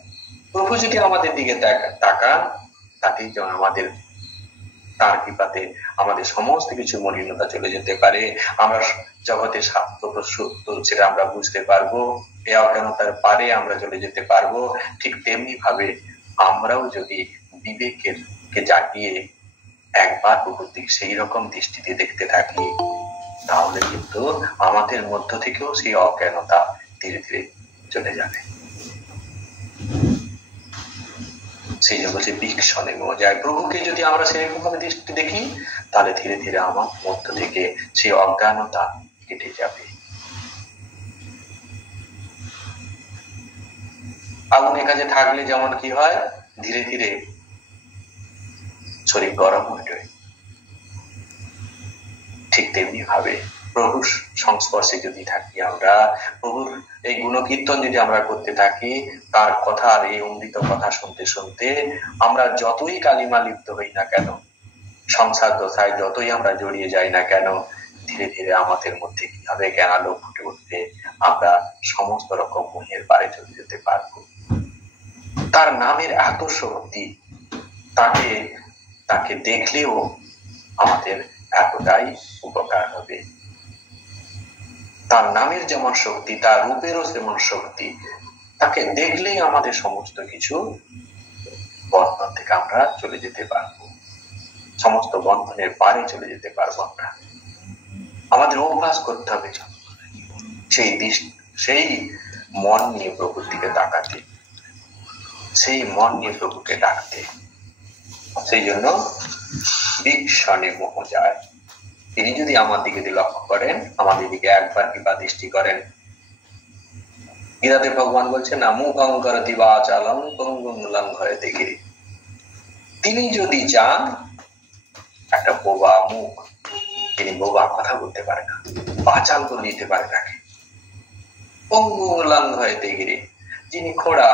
প্রভু যদি আমাদের দিকে তাকান, তাতেই যেন আমাদের তার কৃপাতে আমাদের সমস্ত কিছু মলিনতা চলে যেতে পারে। আমরা জগতের স্বার্থ সত্য সেটা আমরা বুঝতে পারবো, এ অজ্ঞানতার পারে আমরা চলে যেতে পারবো। ঠিক তেমনি ভাবে আমরাও যদি বিবেকের কে জাগিয়ে একবার প্রভুর দিক সেই রকম দৃষ্টিতে দেখতে থাকি, তাহলে কিন্তু আমাদের মধ্য থেকেও সেই অজ্ঞানতা ধীরে ধীরে চলে যাবে। সেই জন্য বলছে বিক্ষণে মোহ যায়। প্রভুকে যদি আমরা সেরকম ভাবে দৃষ্টি দেখি, তাহলে ধীরে ধীরে আমার মধ্য থেকে সেই অজ্ঞানতা কেটে যাবে। আগুনের কাছে থাকলে যেমন কি হয়, ধীরে ধীরে শরীর গরম হয়ে যায়, ঠিক তেমনি ভাবে প্রভুর সংস্পর্শে যদি থাকি আমরা, প্রভুর এই গুণকীর্তন যদি আমরা করতে থাকি, তার কথা আর এই অমৃত কথা শুনতে শুনতে আমরা যতই কালিমা লিপ্ত হই না কেন, সংসার দশায় যতই আমরা জড়িয়ে যাই না কেন, ধীরে ধীরে আমাদের মধ্যে কি হবে, জ্ঞানালোক ফুটে উঠবে, আমরা সমস্ত রকম মোহের পারে চলে যেতে পারবো। তার নামের এত শক্তি, তাকে দেখলেও আমাদের এতটাই উপকার হবে। তার নামের যেমন শক্তি, তার রূপেরও যেমন শক্তি, তাকে দেখলেই আমাদের সমস্ত কিছু বন্ধন থেকে আমরা চলে যেতে পারবো, সমস্ত বন্ধনের পারে চলে যেতে পারবো আমরা। আমাদের অভ্যাস করতে হবে সেই মন নিয়ে প্রভুর দিকে তাকাতে, সেই মন নিয়ে প্রভুকে ডাকতে। সেই জন্য বিক্ষণে মোহ যায়। তিনি যদি আমার দিকে লক্ষ্য করেন, আমাদের দিকে একবার কৃপা দৃষ্টি করেন। গীতাতে ভগবান বলছেন না, মুখং করতি বাচালং পঙ্গুং লঙ্ঘয়তে গিরি। তিনি যদি চান, একটা বোবা মুখ, তিনি বোবা কথা বলতে পারে না, বাচাল করে দিতে পারে তাকে। পঙ্গুং লঙ্ঘয়তে গিরি, যিনি খোড়া,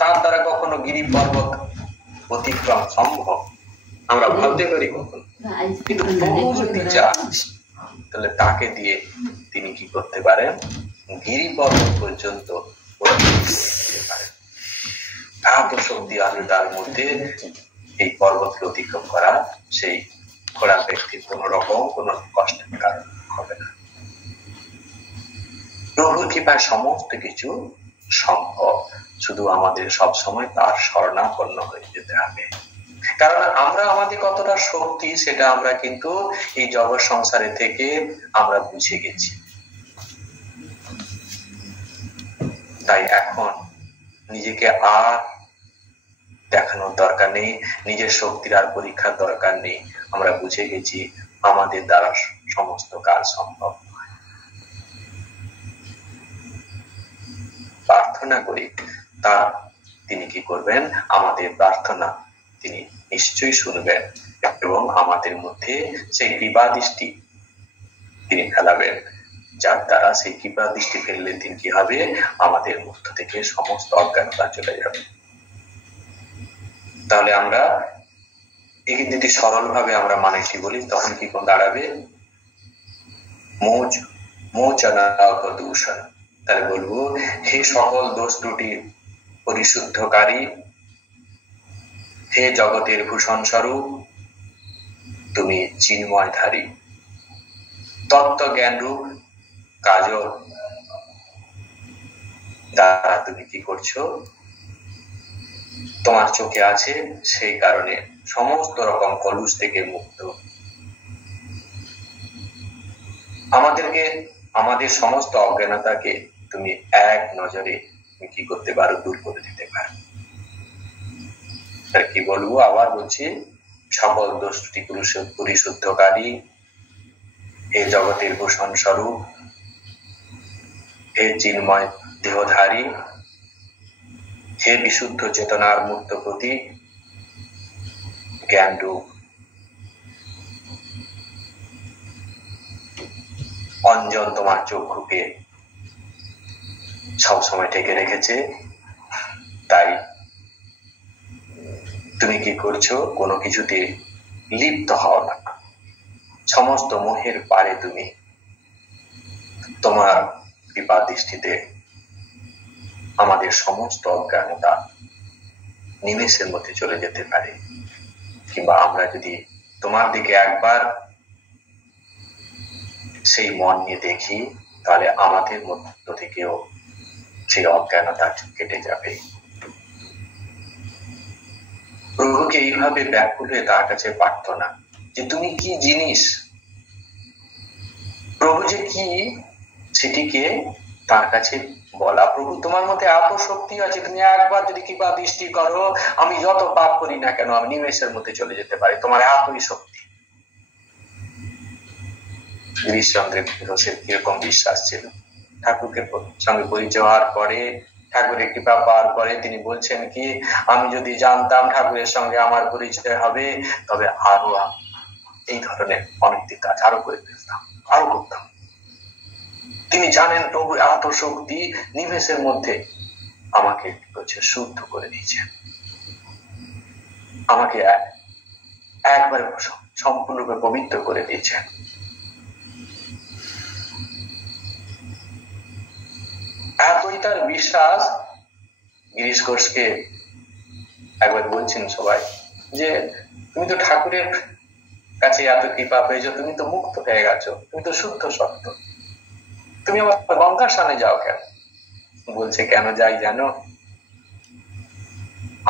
তার দ্বারা কখনো গিরি পর্বত অতিক্রম সম্ভব আমরা ভাবতে পারি কখন, কিন্তু প্রভু যদি চান, তাহলে তাকে দিয়ে তিনি কি করতে পারেন, গিরি পর্বত পর্যন্ত এত শক্তি আছে তার মধ্যে, এই পর্বতকে অতিক্রম করা সেই খোড়া ব্যক্তির কোন রকম কোন কষ্টের কারণ হবে না। প্রভুর কৃপায় সমস্ত কিছু সম্ভব, শুধু আমাদের সব সময় তার শরণাপন্ন হয়ে যেতে হবে। কারণ আমরা আমাদের কতটা শক্তি সেটা আমরা কিন্তু এই জগৎ সংসারে থেকে আমরা বুঝে গেছি। তাই এখন নিজেকে আর দেখানোর দরকার নেই, নিজের শক্তির আর পরীক্ষার দরকার নেই। আমরা বুঝে গেছি আমাদের দ্বারা সমস্ত কাজ সম্ভব নয়। প্রার্থনা করি তিনি কি করবেন, আমাদের প্রার্থনা তিনি নিশ্চয়ই শুনবেন এবং আমাদের মধ্যে সেই কৃপা দৃষ্টি তিনি ফেলাবেন, যার দ্বারা সেই কৃপা দৃষ্টি ফেললে তিনি কি হবে, আমাদের মধ্য থেকে সমস্ত অজ্ঞানতা চলে যাবে। তাহলে আমরা এই যদি সরল ভাবে আমরা মানুষই বলি, তখন কি কোন দাঁড়াবে, মোচনাদূষণ। তাহলে বলবো, হে সকল দোষ ত্রুটি পরিশুদ্ধকারী, হে জগতের ভূষণ স্বরূপ, তুমি চিন্ময়ধারী, তত্ত্ব জ্ঞান রূপ কাজল দ্বারা তুমি কি করছো, তোমার চোখে আছে, সেই কারণে সমস্ত রকম কলুষ থেকে মুক্ত। আমাদেরকে আমাদের সমস্ত অজ্ঞানতাকে তুমি এক নজরে কি করতে পারো, দূর করে দিতে পারো। কি বলবো, আবার বলছি, সকল দোষ ত্রুটি পরিশুদ্ধকারী, হে জগতের ভূষণ স্বরূপ, হে চিন্ময় দেহধারী, হে বিশুদ্ধ চেতনার মুক্ত প্রতীক, জ্ঞান রূপ। অঞ্জন তোমার চক্ষুকে সবসময় ঢেকে রেখেছে, তাই তুমি কি করছো, কোনো কিছুতে লিপ্ত হও না, সমস্ত মোহের পারে তুমি তোমার কৃপা দৃষ্টিতে আমাদের সমস্ত অজ্ঞানতা নিমেষের মধ্যে চলে যেতে পারে, কিংবা আমরা যদি তোমার দিকে একবার সেই মন নিয়ে দেখি তাহলে আমাদের মধ্য থেকেও সেই অজ্ঞানতা কেটে যাবে। প্রভুকে এইভাবে ব্যাকুল হয়ে তার কাছে প্রার্থনা যে তুমি কি জিনিস, প্রভু যে কি সেটিকে তার কাছে বলা। প্রভু তোমার মধ্যে এত শক্তি আছে, তুমি একবার যদি কৃপা দৃষ্টি করো, আমি যত পাপ করি না কেন আমি নিমেষের মধ্যে চলে যেতে পারি, তোমার এতই শক্তি। গিরিশচন্দ্র ঘোষের কিরকম বিশ্বাস ছিল, ঠাকুরকে সঙ্গে পরিচয় হওয়ার পরে, ঠাকুরের কৃপা পাওয়ার পরে তিনি বলছেন কি, আমি যদি জানতাম ঠাকুরের সঙ্গে আমার পরিচয় হবে তবে আরো এই ধরনের অনৈতিক কাজ আরো করে ফেলতাম, আরো করতাম। তিনি জানেন প্রভু এত শক্তি, নিমেষের মধ্যে আমাকে শুদ্ধ করে দিয়েছেন, আমাকে একবারে সম্পূর্ণরূপে পবিত্র করে দিয়েছেন। এতই তার বিশ্বাস, গিরিশ ঘোষকে একবার বলছেন সবাই যে তুমি তো ঠাকুরের কাছে এত কৃপা পেয়েছো, তুমি তো মুক্ত হয়ে গেছো, তুমি তো শুদ্ধ সত্য, তুমি আবার গঙ্গার সামনে যাও কেন? বলছে কেন যাই জানো,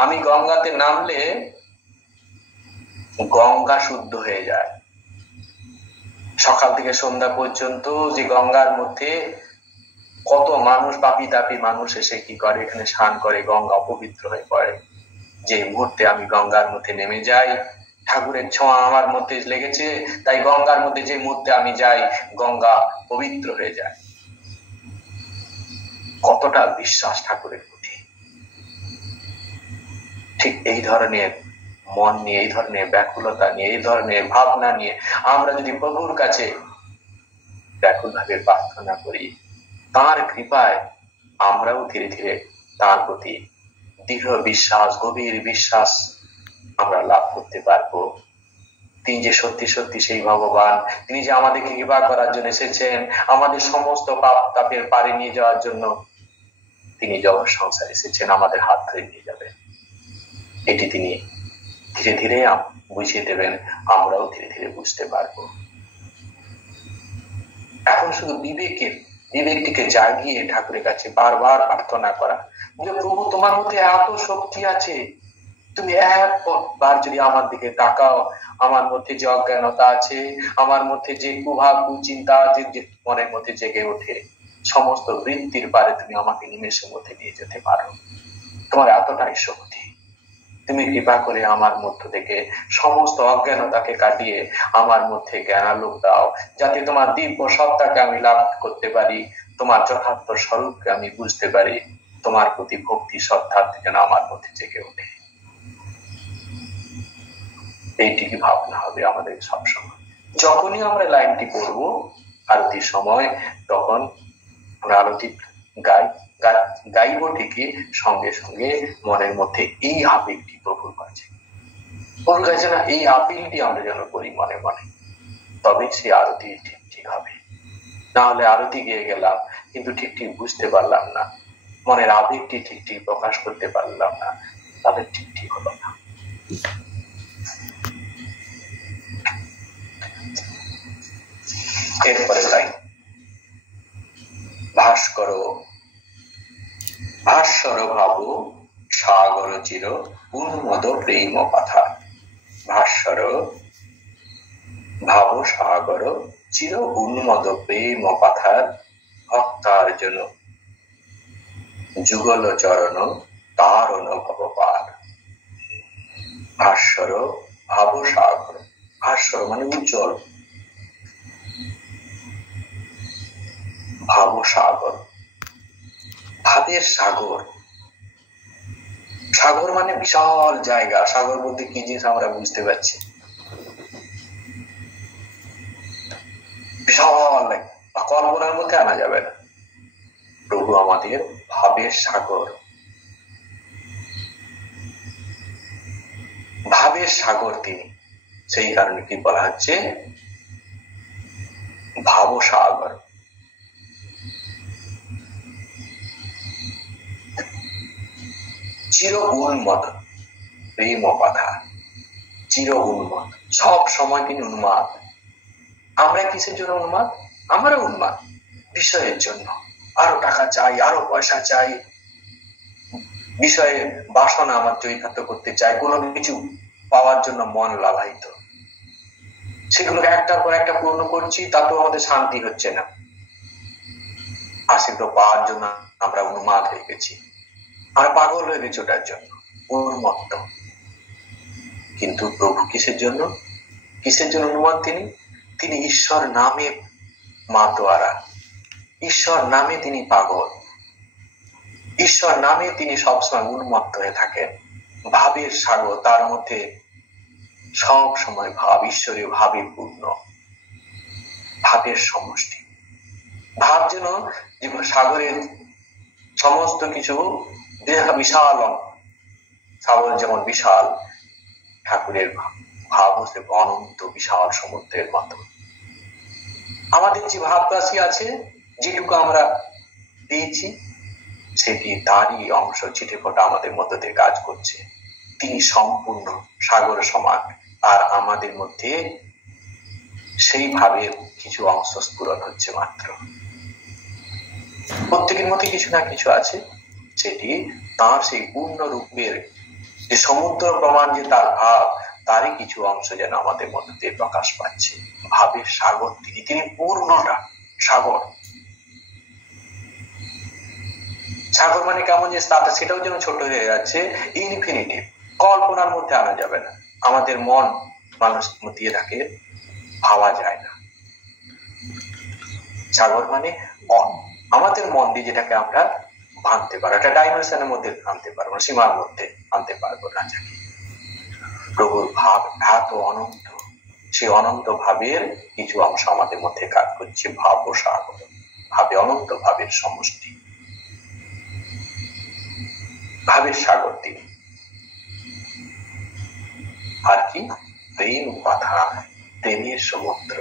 আমি গঙ্গাতে নামলে গঙ্গা শুদ্ধ হয়ে যায়। সকাল থেকে সন্ধ্যা পর্যন্ত যে গঙ্গার মধ্যে কত মানুষ, পাপি তাপি মানুষ এসে কি করে, এখানে স্নান করে, গঙ্গা অপবিত্র হয়ে পড়ে। যে মুহূর্তে আমি গঙ্গার মধ্যে নেমে যাই, ঠাকুরের ছোঁয়া আমার মধ্যে লেগেছে, তাই গঙ্গার মধ্যে যে মুহূর্তে আমি যাই গঙ্গা পবিত্র হয়ে যায়। কতটা বিশ্বাস ঠাকুরের প্রতি। ঠিক এই ধরনের মন নিয়ে, এই ধরনের ব্যাকুলতা নিয়ে, এই ধরনের ভাবনা নিয়ে আমরা যদি প্রভুর কাছে ব্যাকুল ভাবে প্রার্থনা করি, তার কৃপায় আমরাও ধীরে ধীরে তার প্রতি দৃঢ় বিশ্বাস, গভীর বিশ্বাস আমরা লাভ করতে পারবো। তিনি যে সত্যি সত্যি সেই ভগবান, তিনি যে আমাদেরকে কৃপা করার জন্য এসেছেন, আমাদের সমস্ত পাপ তাপের পারে নিয়ে যাওয়ার জন্য তিনি জগৎ সংসারে এসেছেন, আমাদের হাত ধরে নিয়ে যাবেন। এটি তিনি ধীরে ধীরে বুঝিয়ে দেবেন, আমরাও ধীরে ধীরে বুঝতে পারবো। এখন শুধু বিবেকটিকে জাগিয়ে ঠাকুরের কাছে বারবার প্রার্থনা করা যে প্রভু তোমার মধ্যে এত শক্তি আছে, তুমি একবার যদি আমার দিকে তাকাও, আমার মধ্যে যে অজ্ঞানতা আছে, আমার মধ্যে যে কুভাব কুচিন্তা আছে, যে মনের মধ্যে জেগে ওঠে, সমস্ত বৃত্তির পারে তুমি আমাকে নিমেষের মধ্যে নিয়ে যেতে পারো। তোমার এতটাই শক্তি, তুমি কৃপা করে আমার মধ্য থেকে সমস্ত অজ্ঞানতাকে কাটিয়ে আমার মধ্যে জ্ঞানালোক দাও, যাতে তোমার দিব্য সত্তাকে আমি লাভ করতে পারি, তোমার যথার্থ স্বরূপকে আমি বুঝতে পারি, তোমার প্রতি ভক্তি শ্রদ্ধা যেন আমার মধ্যে জেগে ওঠে। এইটিকে ভাবনা হবে আমাদের সবসময়। যখনই আমরা লাইনটি পড়বো আরতির সময়, তখন আমরা আরতি গাইব ঠিকই, সঙ্গে সঙ্গে মনের মধ্যে এই আবেগটি প্রভুর কাছে না, এই আপিলটি আমরা যেন করি মনে মনে, তবে সেই আরতি ঠিক হবে। না হলে আরতি গিয়ে গেলাম কিন্তু ঠিক বুঝতে পারলাম না, মনের আবেগটি ঠিক প্রকাশ করতে পারলাম না, তাহলে ঠিক হলো না। এরপরে লাইন, ভাস্কর ভাব সাগর চির উন্মদ প্রেম কথা। ভাস্কর ভাব সাগর চির উন্মদ প্রেম কথার ভক্তার্জুন যুগল চরণ তারণ ভব পার। ভাস্কর ভাব সাগর, ভাস্কর মানে উজ্জ্বল, ভাব সাগর, ভাবের সাগর। সাগর মানে বিশাল জায়গা, সাগর বলতে কি জিনিস আমরা বুঝতে পারছি, বিশাল, কল্পনার মধ্যে আনা যাবে না। প্রভু আমাদের ভাবের সাগর, ভাবের সাগর তিনি। সেই কারণে কি বলা হচ্ছে, ভাবসাগর। চির উন্মত প্রেম কথা, চির উন্মাদ, সব সময় তিনি উন্মাদ। আমরা কিসের জন্য উন্মাদ? আমরা উন্মাদ বিষয়ের জন্য। আরো টাকা চাই, আরো পয়সা চাই, বিষয়ে বাসনা আমার চৈতাত্য করতে চাই, কোনো কিছু পাওয়ার জন্য মন লালায়িত। সেগুলোকে একটার পর একটা পূর্ণ করছি, তাতেও আমাদের শান্তি হচ্ছে না। আর সেগুলো পাওয়ার জন্য আমরা উন্মাদ হয়ে গেছি, আর পাগল হয়ে গেছি ওটার জন্য, উন্মত্ত। কিন্তু প্রভু কিসের জন্য, কিসের জন্য উন্মাদ? তিনি ঈশ্বর নামে মাতোয়ারা, ঈশ্বর নামে তিনি পাগল, ঈশ্বর নামে তিনি সবসময় উন্মত্ত হয়ে থাকেন। ভাবের সাগর, তার মধ্যে সব সময় ভাব, ঈশ্বরীয় ভাবে পূর্ণ, ভাবের সমষ্টি। ভাব যেন সাগরের সমস্ত কিছু বিশাল, সাগর যেমন বিশাল, ঠাকুরের ভাব হচ্ছে অনন্ত বিশাল সমুদ্রের মতো। আমাদের যে ভাবরাশি আছে, যেটুকু আমরা পেয়েছি, সেটি তারই অংশ, ছিটে ফোটা আমাদের মধ্যে দিয়ে কাজ করছে। তিনি সম্পূর্ণ সাগর সমান, আর আমাদের মধ্যে সেই ভাবের কিছু অংশ স্ফুরণ হচ্ছে মাত্র। প্রত্যেকের মধ্যে কিছু না কিছু আছে, সেটি তার সেই পূর্ণ রূপের যে সমুদ্র প্রমাণ, যে তার ভাব, তারই কিছু অংশ যেন আমাদের মধ্যে দিয়ে প্রকাশ পাচ্ছে। ভাবের সাগর তিনি পূর্ণটা সাগর। সাগর মানে কেমন যে স্টার্ট, সেটাও যেন ছোট হয়ে যাচ্ছে, ইনফিনিটিভ, কল্পনার মধ্যে আনা যাবে না। আমাদের মন মানুষ দিয়ে থাকে, ভাবা যায় না। সাগর মানে আমাদের মন দিয়ে যেটাকে আমরা ভাঙতে পারবো, একটা ডাইমেনশনের মধ্যে আনতে পারবো না, সীমার মধ্যে আনতে পারবো না। যাকে প্রভুর ভাব এত অনন্ত, সেই অনন্ত ভাবের কিছু অংশ আমাদের মধ্যে কাজ করছে। ভাব ও সাগর, ভাবে অনন্ত ভাবের সমষ্টি, ভাবের সাগর তিনি। আর কি? প্রেম কথা, প্রেমের সমুদ্র।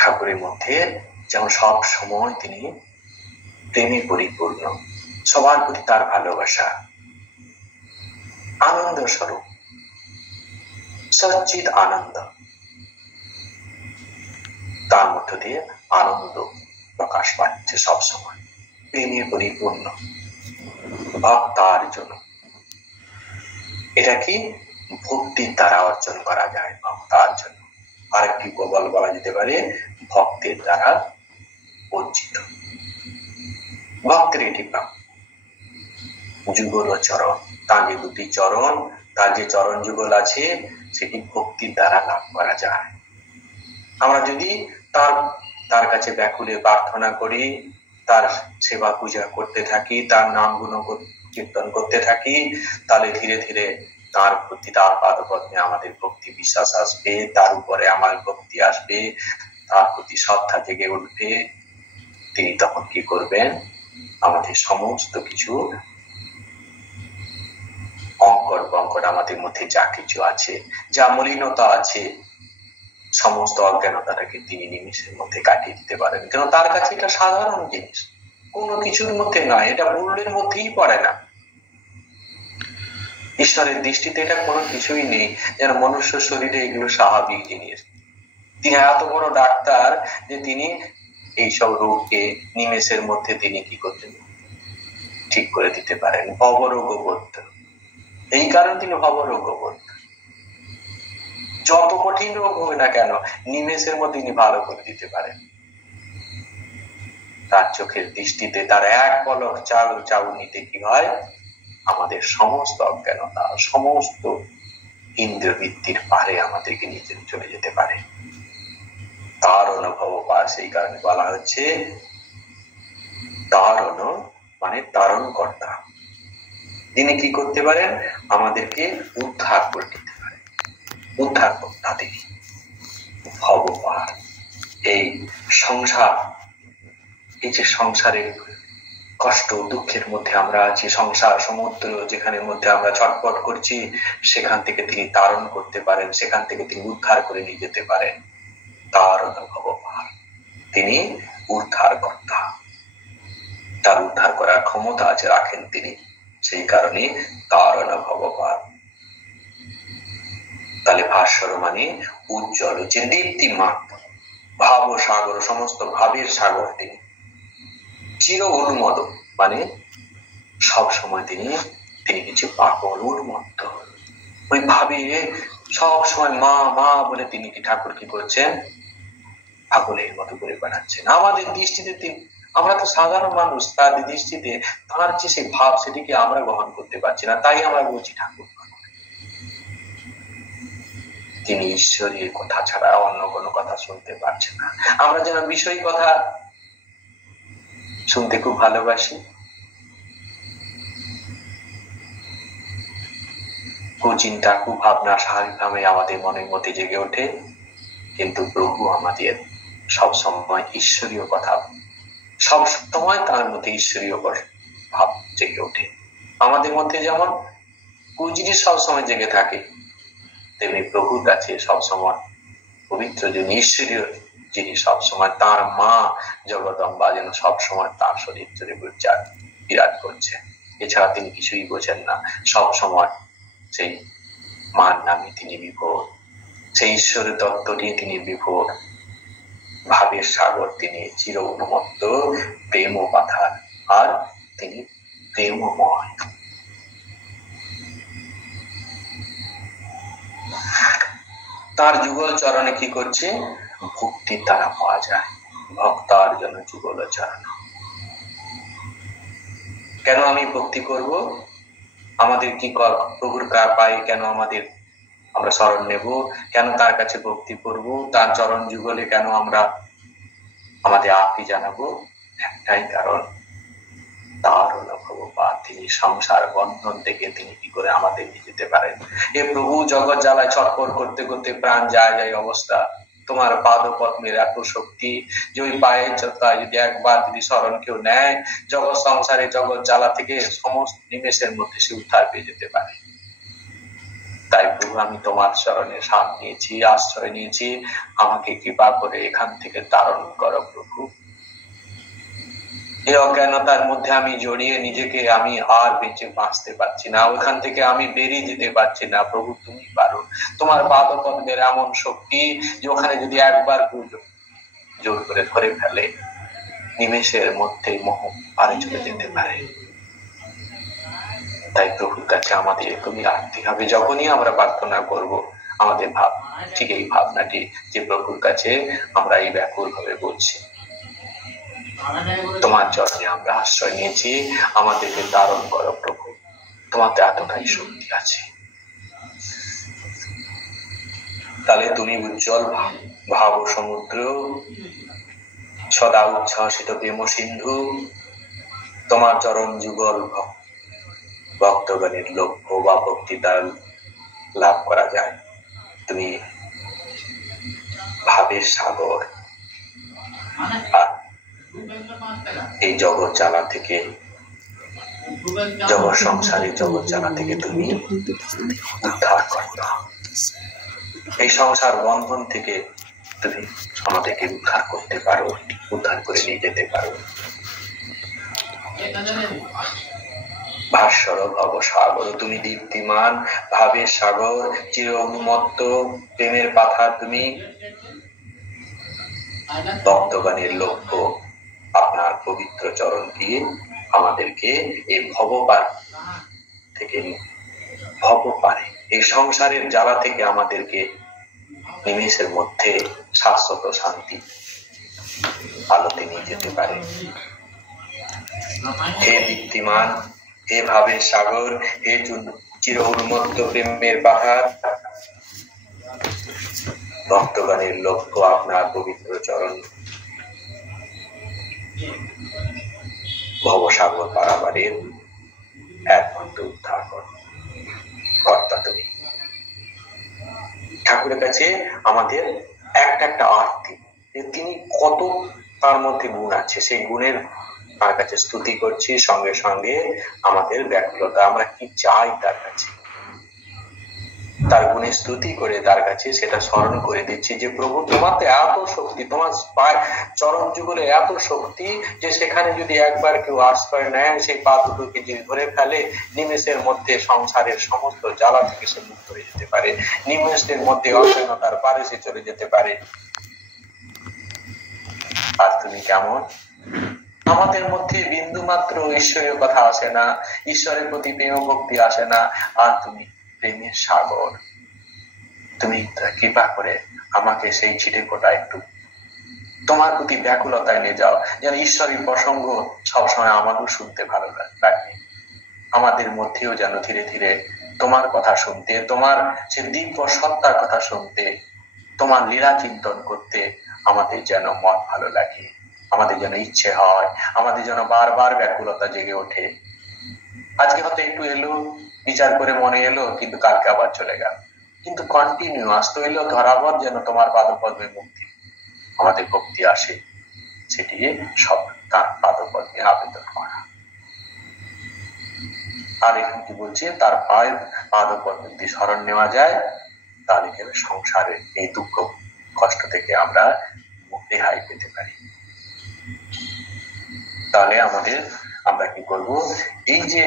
ঠাকুরের মধ্যে যেমন সব সময় তিনি প্রেমে পরিপূর্ণ, সবার প্রতি তার ভালোবাসা, আনন্দ স্বরূপ, সচ্চিদ আনন্দ, তার মধ্য দিয়ে আনন্দ প্রকাশ পাচ্ছে সব সময়, প্রেমে পরিপূর্ণ, ভক্তার জন্য। এটা কি ভক্তির দ্বারা অর্জন করা যায়, ভক্তার জন্য। আরেকটি বলা যেতে পারে ভক্তের দ্বারা অর্জিত। ভক্তের এটি যুগল চরণ, তার যে দুটি চরণ, তার যে চরণ যুগল আছে, সেটি ভক্তির দ্বারা লাভ করা যায়। আমরা যদি তার কাছে ব্যাকুলে প্রার্থনা করি, তার সেবা পূজা করতে থাকি, তার নাম গুণ কীর্তন করতে থাকি, তাহলে ধীরে ধীরে তার প্রতি, তার পাদপদ্মে আমাদের ভক্তি বিশ্বাস আসবে, তার উপরে আমার ভক্তি আসবে, তার প্রতি শ্রদ্ধা জেগে উঠবে। তিনি তখন কি করবেন? আমাদের সমস্ত কিছু অঙ্কর বঙ্কর, আমাদের মধ্যে যা কিছু আছে, যা মলিনতা আছে, সমস্ত অজ্ঞানতাটাকে তিনি নিমিষের মধ্যে কাটিয়ে দিতে পারেন। কেন? তার কাছে এটা সাধারণ জিনিস, কোনো কিছুর মধ্যে নয়, এটা মূল্যের মধ্যেই পড়ে না। ঈশ্বরের দৃষ্টিতে এটা কোনো কিছুই নেই, যেন মনুষ্য শরীরে এগুলো স্বাভাবিক জিনিস। তিনি এত বড় ডাক্তার যে তিনি এইসব রোগকে নিমেষের মধ্যে তিনি কি করতেন? ঠিক করে দিতে পারেন। ভবরোগবোধ, এই কারণে তিনি ভবরোগবোধ। যত কঠিন রোগ হোক না কেন, নিমেষের মধ্যে তিনি ভালো করে দিতে পারেন। তার চোখের দৃষ্টিতে, তার এক পলক চাউনিতে কি হয়? আমাদের সমস্ত অজ্ঞানতা, সমস্ত ইন্দ্রবৃত্তির পারে আমাদেরকে নিয়ে চলে যেতে পারে। তার অনুভব পায়, সেই কারণে বলা হচ্ছে তারণ, মানে তারণ কর্তা। তিনি কি করতে পারেন? আমাদেরকে উদ্ধার করে দিতে পারেন, উদ্ধার কর্তা তিনি। ভবপার, এই সংসার, এই যে সংসারের কষ্ট দুঃখের মধ্যে আমরা আছি, সংসার সমুদ্র যেখানের মধ্যে আমরা ছটফট করছি, সেখান থেকে তিনি তারণ করতে পারেন, সেখান থেকে তিনি উদ্ধার করে নিয়ে যেতে পারেন। তারণ ভবপার, তিনি উদ্ধার কর্তা, তার উদ্ধার করার ক্ষমতা আছে, রাখেন তিনি, সেই কারণে তারণ ভবপার। তাহলে ভাস্বর মানে উজ্জ্বল, যে দীপ্তিমান, ভাব সাগর, সমস্ত ভাবের সাগর তিনি। চির উন্মদ মানে সব সময় তিনি কিছু পাগল, উন্মত্ত, ওই ভাবে সব সময় মা মা বলে তিনি কি ঠাকুর কি করছেন, পাগলের মতো করে বেড়াচ্ছেন। আমাদের দৃষ্টিতে আমরা তো সাধারণ মানুষ, তার দৃষ্টিতে তার যে সেই ভাব সেটিকে আমরা গ্রহণ করতে পারছি না, তাই আমরা বলছি ঠাকুর। তিনি ঈশ্বরের কথা ছাড়া অন্য কোনো কথা শুনতে পারছেন না। আমরা যেন বিষয় কথা শুনতে খুব ভালোবাসি, কুচিন্তা কুভাবনা স্বাভাবিকভাবে আমাদের মনের মধ্যে জেগে ওঠে, কিন্তু প্রভু আমাদের সব সময় ঈশ্বরীয় কথা, সব সময় তার মধ্যে ঈশ্বরীয় ভাব জেগে ওঠে। আমাদের মধ্যে যেমন কুজিনিস সব সময় জেগে থাকে, তেমনি প্রভুর কাছে সব সময় পবিত্র যিনি, ঈশ্বরীয় যিনি, সব সময় তার মা জগদম্বা যেন সব সময় তার শরীর জুড়ে বিরাজ করছে। এছাড়া তিনি কিছুই বোঝেন না, সব সময় সেই মার নামে তিনি বিভোর, সেই ঈশ্বরের তত্ত্ব নিয়ে তিনি বিভোর, ভাবের সাগর তিনি, চির উন্মত্ত, প্রেম ও পাথার, আর তিনি প্রেমময়। তার যুগল চরণে কি করছে, ভক্তি তারা পাওয়া যায়, ভক্তার জন্য যুগল চরণ। কেন আমি ভক্তি করব, আমাদের কি প্রভুর পায়ে কেন আমরা শরণ নেব, কেন তার কাছে ভক্তি করব, তার চরণ যুগলে কেন আমরা আমাদের আরতি জানাবো, একটাই কারণ, তার অনুভব বা তিনি সংসার বন্ধন থেকে তিনি কি করে আমাদের নিয়ে যেতে পারেন। এ প্রভু জগৎ জ্বালায় ছটফট করতে করতে প্রাণ যায় যায় অবস্থা, তোমার পাদ পদ্মের এত শক্তি যে ওই পায়ের চতায় যদি একবার যদি শরণ কেউ নেয়, জগৎ সংসারে জগৎ জ্বালা থেকে সমস্ত নিমেষের মধ্যে সে উদ্ধার পেয়ে যেতে পারে। তাই প্রভু আমি তোমার চরণে সাথ নিয়েছি, আশ্রয় নিয়েছি, আমাকে কৃপা করে এখান থেকে তারণ করো প্রভু। এই অজ্ঞানতার মধ্যে আমি জড়িয়ে নিজেকে আমি আর বেঁচে বাঁচতে পারছি না, ওখান থেকে আমি বেরিয়ে যেতে পারছি না। প্রভু তুমি পারো, তোমার পাদ পদ্মের এমন শক্তি যে ওখানে যদি একবার জোর করে ধরে ফেলে, নিমেষের মধ্যে মোহ পারে চলে যেতে পারে। তাই প্রভুর কাছে আমাদের এরকমই রাখতে হবে, যখনই আমরা প্রার্থনা করব আমাদের ভাব ঠিক এই ভাবনাটি, যে প্রভুর কাছে আমরা এই ব্যাকুল ভাবে বলছি, তোমার চরণে আমরা আশ্রয় নিয়েছি, আমাদেরকে ধারণ করো প্রভু, তোমাতে এতটাই শক্তি আছে। তাহলে তুমি উজ্জ্বল ভাব সমুদ্র, সদা উচ্ছ্বাসিত প্রেম সিন্ধু, তোমার চরণ যুগল ভক্তগণের লক্ষ্য বা ভক্তি দ্বারা লাভ করা যায়। তুমি ভাবের সাগর, আর এই জগৎ জ্বালা থেকে, জগৎ সংসারের জগৎ জ্বালা থেকে তুমি উদ্ধার করো, এই সংসার বন্ধন থেকে তুমি আমাদেরকে উদ্ধার করতে পারো, উদ্ধার করে নিয়ে যেতে পারো। ভাস্বর ভব সাগর, তুমি দীপ্তিমান, ভাবের সাগর, চির উন্মত্ত, প্রেমের পাথা তুমি, ভক্তগণের লক্ষ্য আপনার পবিত্র চরণ দিয়ে আমাদেরকে এই ভবপার থেকে, ভবপারে এই সংসারের জ্বালা থেকে আমাদেরকে নিমেষের মধ্যে শাশ্বত শান্তি আলোতে নিয়ে যেতে পারে। হে দীপ্তিমান, হে ভাবের সাগর, হে চির উন্মত্ত প্রেমের পাহাড়, ভক্তগণের লক্ষ্য আপনার পবিত্র চরণ, ভবসাগর পারাবারের একমাত্র উদ্ধার কর্তা তুমি। ঠাকুরের কাছে আমাদের একটা আরতি, তিনি কত তার মধ্যে গুণ আছে, সেই গুণের তার কাছে স্তুতি করছি, সঙ্গে সঙ্গে আমাদের ব্যাকুলতা, আমরা কি চাই তার কাছে, তার গুণে স্তুতি করে তার কাছে সেটা স্মরণ করে দিচ্ছি যে প্রভু তোমার তো এত শক্তি, তোমার চরণ যুগলে এত শক্তি যে সেখানে যদি একবার কেউ আশ্রয় নেয় সেই পা দুটোকে যদি ধরে ফেলে নিমেষের মধ্যে সংসারের সমস্ত জ্বালা থেকে সে মুক্ত হয়ে যেতে পারে, নিমেষের মধ্যে অজ্ঞানতার পারে সে চলে যেতে পারে। আর তুমি কেমন? আমাদের মধ্যে বিন্দু মাত্র ঈশ্বরের কথা আসে না, ঈশ্বরের প্রতি প্রেম ভক্তি আসে না, আর তুমি প্রেমের সাগর। তুমি কৃপা করে আমাকে সেই ছিটে ফোটা একটু তোমার প্রতি ব্যাকুলতায় নিয়ে যাও, যেন ঈশ্বরের প্রসঙ্গ সবসময় আমাকেও শুনতে ভালো লাগে, আমাদের মধ্যেও যেন ধীরে ধীরে তোমার কথা শুনতে, তোমার সে দিব্য সত্তার কথা শুনতে, তোমার লীলা চিন্তন করতে আমাদের যেন মন ভালো লাগে, আমাদের যেন ইচ্ছে হয়, আমাদের যেন বারবার ব্যাকুলতা জেগে ওঠে। আজকে হয়তো একটু এলো, বিচার করে মনে এলো, কিন্তু কালকে আবার চলে গেল, কিন্তু কন্টিনিউয়াস তো এলো ধরাবর যেন তোমার পাদপদ্মে মুক্তি আমাদের ভক্তি আসে, সেটি সব তার পাদপদ্মে আবেদন করা। আর এখন কি বলছে, তার পায়ের পাদপদ্মে যদি শরণ নেওয়া যায় তাহলে কি সংসারের এই দুঃখ কষ্ট থেকে আমরা রেহাই পেতে পারি। তাহলে আমরা কি করব, এই যে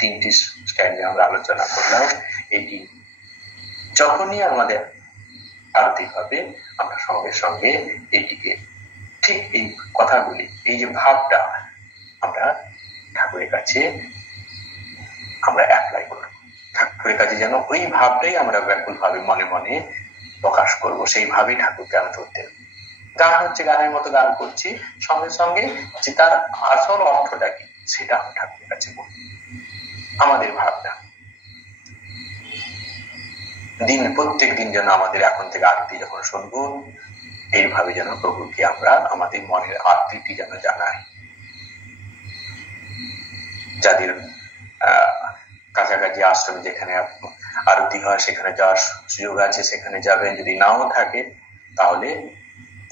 তিনটি স্ট্যান্ডে আমরা আলোচনা করলাম, এটি যখনই আমাদের আরতি হবে আমরা সঙ্গে সঙ্গে এটিকে ঠিক এই কথাগুলি, এই যে ভাবটা আমরা ঠাকুরের কাছে আমরা অ্যাপ্লাই করব, ঠাকুরের কাছে যেন ওই ভাবটাই আমরা ব্যাকুল ভাবে মনে মনে প্রকাশ করব, সেইভাবেই ঠাকুরকে আমি ধরতে। গান হচ্ছে গানের মতো গান করছি, সঙ্গে সঙ্গে যে তার আসল অর্থটা কি সেটা আমি ঠাকুরের কাছে বলি, আমাদের ভাবনা প্রত্যেক দিন যেন আমাদের এখন থেকে আরতি যখন শুনবো এইভাবে যেন প্রভুকে আমরা আমাদের মনের আরতিটি যেন জানাই। যাদের কাছাকাছি আশ্রমে যেখানে আরতি হয় সেখানে যাওয়ার সুযোগ আছে সেখানে যাবেন, যদি নাও থাকে তাহলে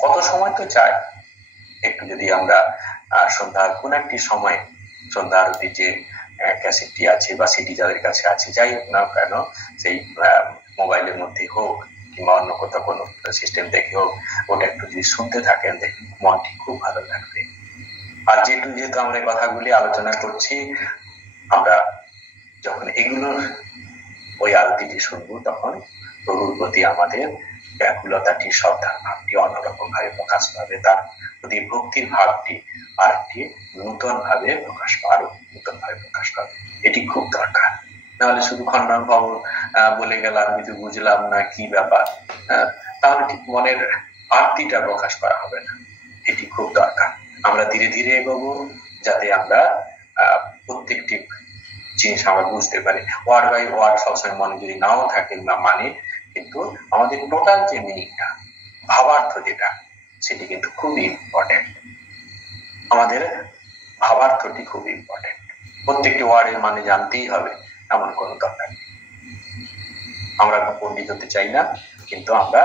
কত সময় তো চাই, একটু যদি আমরা সন্ধ্যার কোন একটি সময় সন্ধ্যা আরতি যে ক্যাসেটটি আছে বা সিডি যাদের কাছে আছে, যাই হোক না কেন, সেই মোবাইলের মধ্যে হোক কিংবা অন্য কোথাও কোনো সিস্টেম দেখে হোক, ওটা একটু যদি শুনতে থাকেন দেখুন মনটি খুব ভালো লাগবে। আর যেহেতু আমরা কথাগুলি আলোচনা করছি, আমরা যখন এগুলোর ওই আরতিটি শুনবো তখন প্রভুর প্রতি আমাদের ব্যাকুলতাটি, শ্রদ্ধার ভাবটি অন্যরকম ভাবে প্রকাশ পাবে, তার প্রতি ভক্তির ভাবটি আর একটি নূতন ভাবে প্রকাশ পাবে, আরো নূতন ভাবে প্রকাশ পাবে। এটি খুব দরকার, নাহলে শুধু খণ্ডন ভাব বলে গেলাম কিন্তু বুঝলাম না কি ব্যাপার, তাহলে ঠিক মনের আরতিটা প্রকাশ করা হবে না। এটি খুব দরকার, আমরা ধীরে ধীরে এগোবো যাতে আমরা প্রত্যেকটি জিনিস আমরা বুঝতে পারি। ওয়ার্ড বাই ওয়ার্ড সবসময় মনে যদি নাও থাকে না মানে, কিন্তু আমাদের টোটাল যে মিনিংটা, ভাবার্থ যেটা, সেটি কিন্তু খুবই ইম্পর্টেন্ট। আমাদের ভাবার্থটি খুব ইম্পর্টেন্ট, প্রত্যেকটি ওয়ার্ডের মানে জানতেই হবে এমন কোনো দরকার নেই। আমরা পণ্ডিত হতে চাই না, কিন্তু আমরা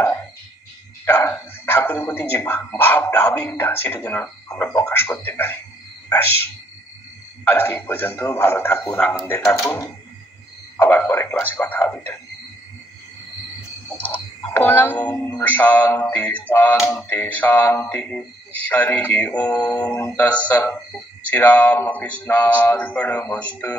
ঠাকুরের প্রতি যে ভাবটা, আবেগটা, সেটা যেন আমরা প্রকাশ করতে পারি। ব্যাস, আজকে এই পর্যন্ত। ভালো থাকুন, আনন্দে থাকুন, আবার পরে ক্লাসে কথা হবে। ওম শান্তি শান্তি শান্তি। হরি ওম তৎসৎ। শ্রী রামকৃষ্ণার্পণমস্তু।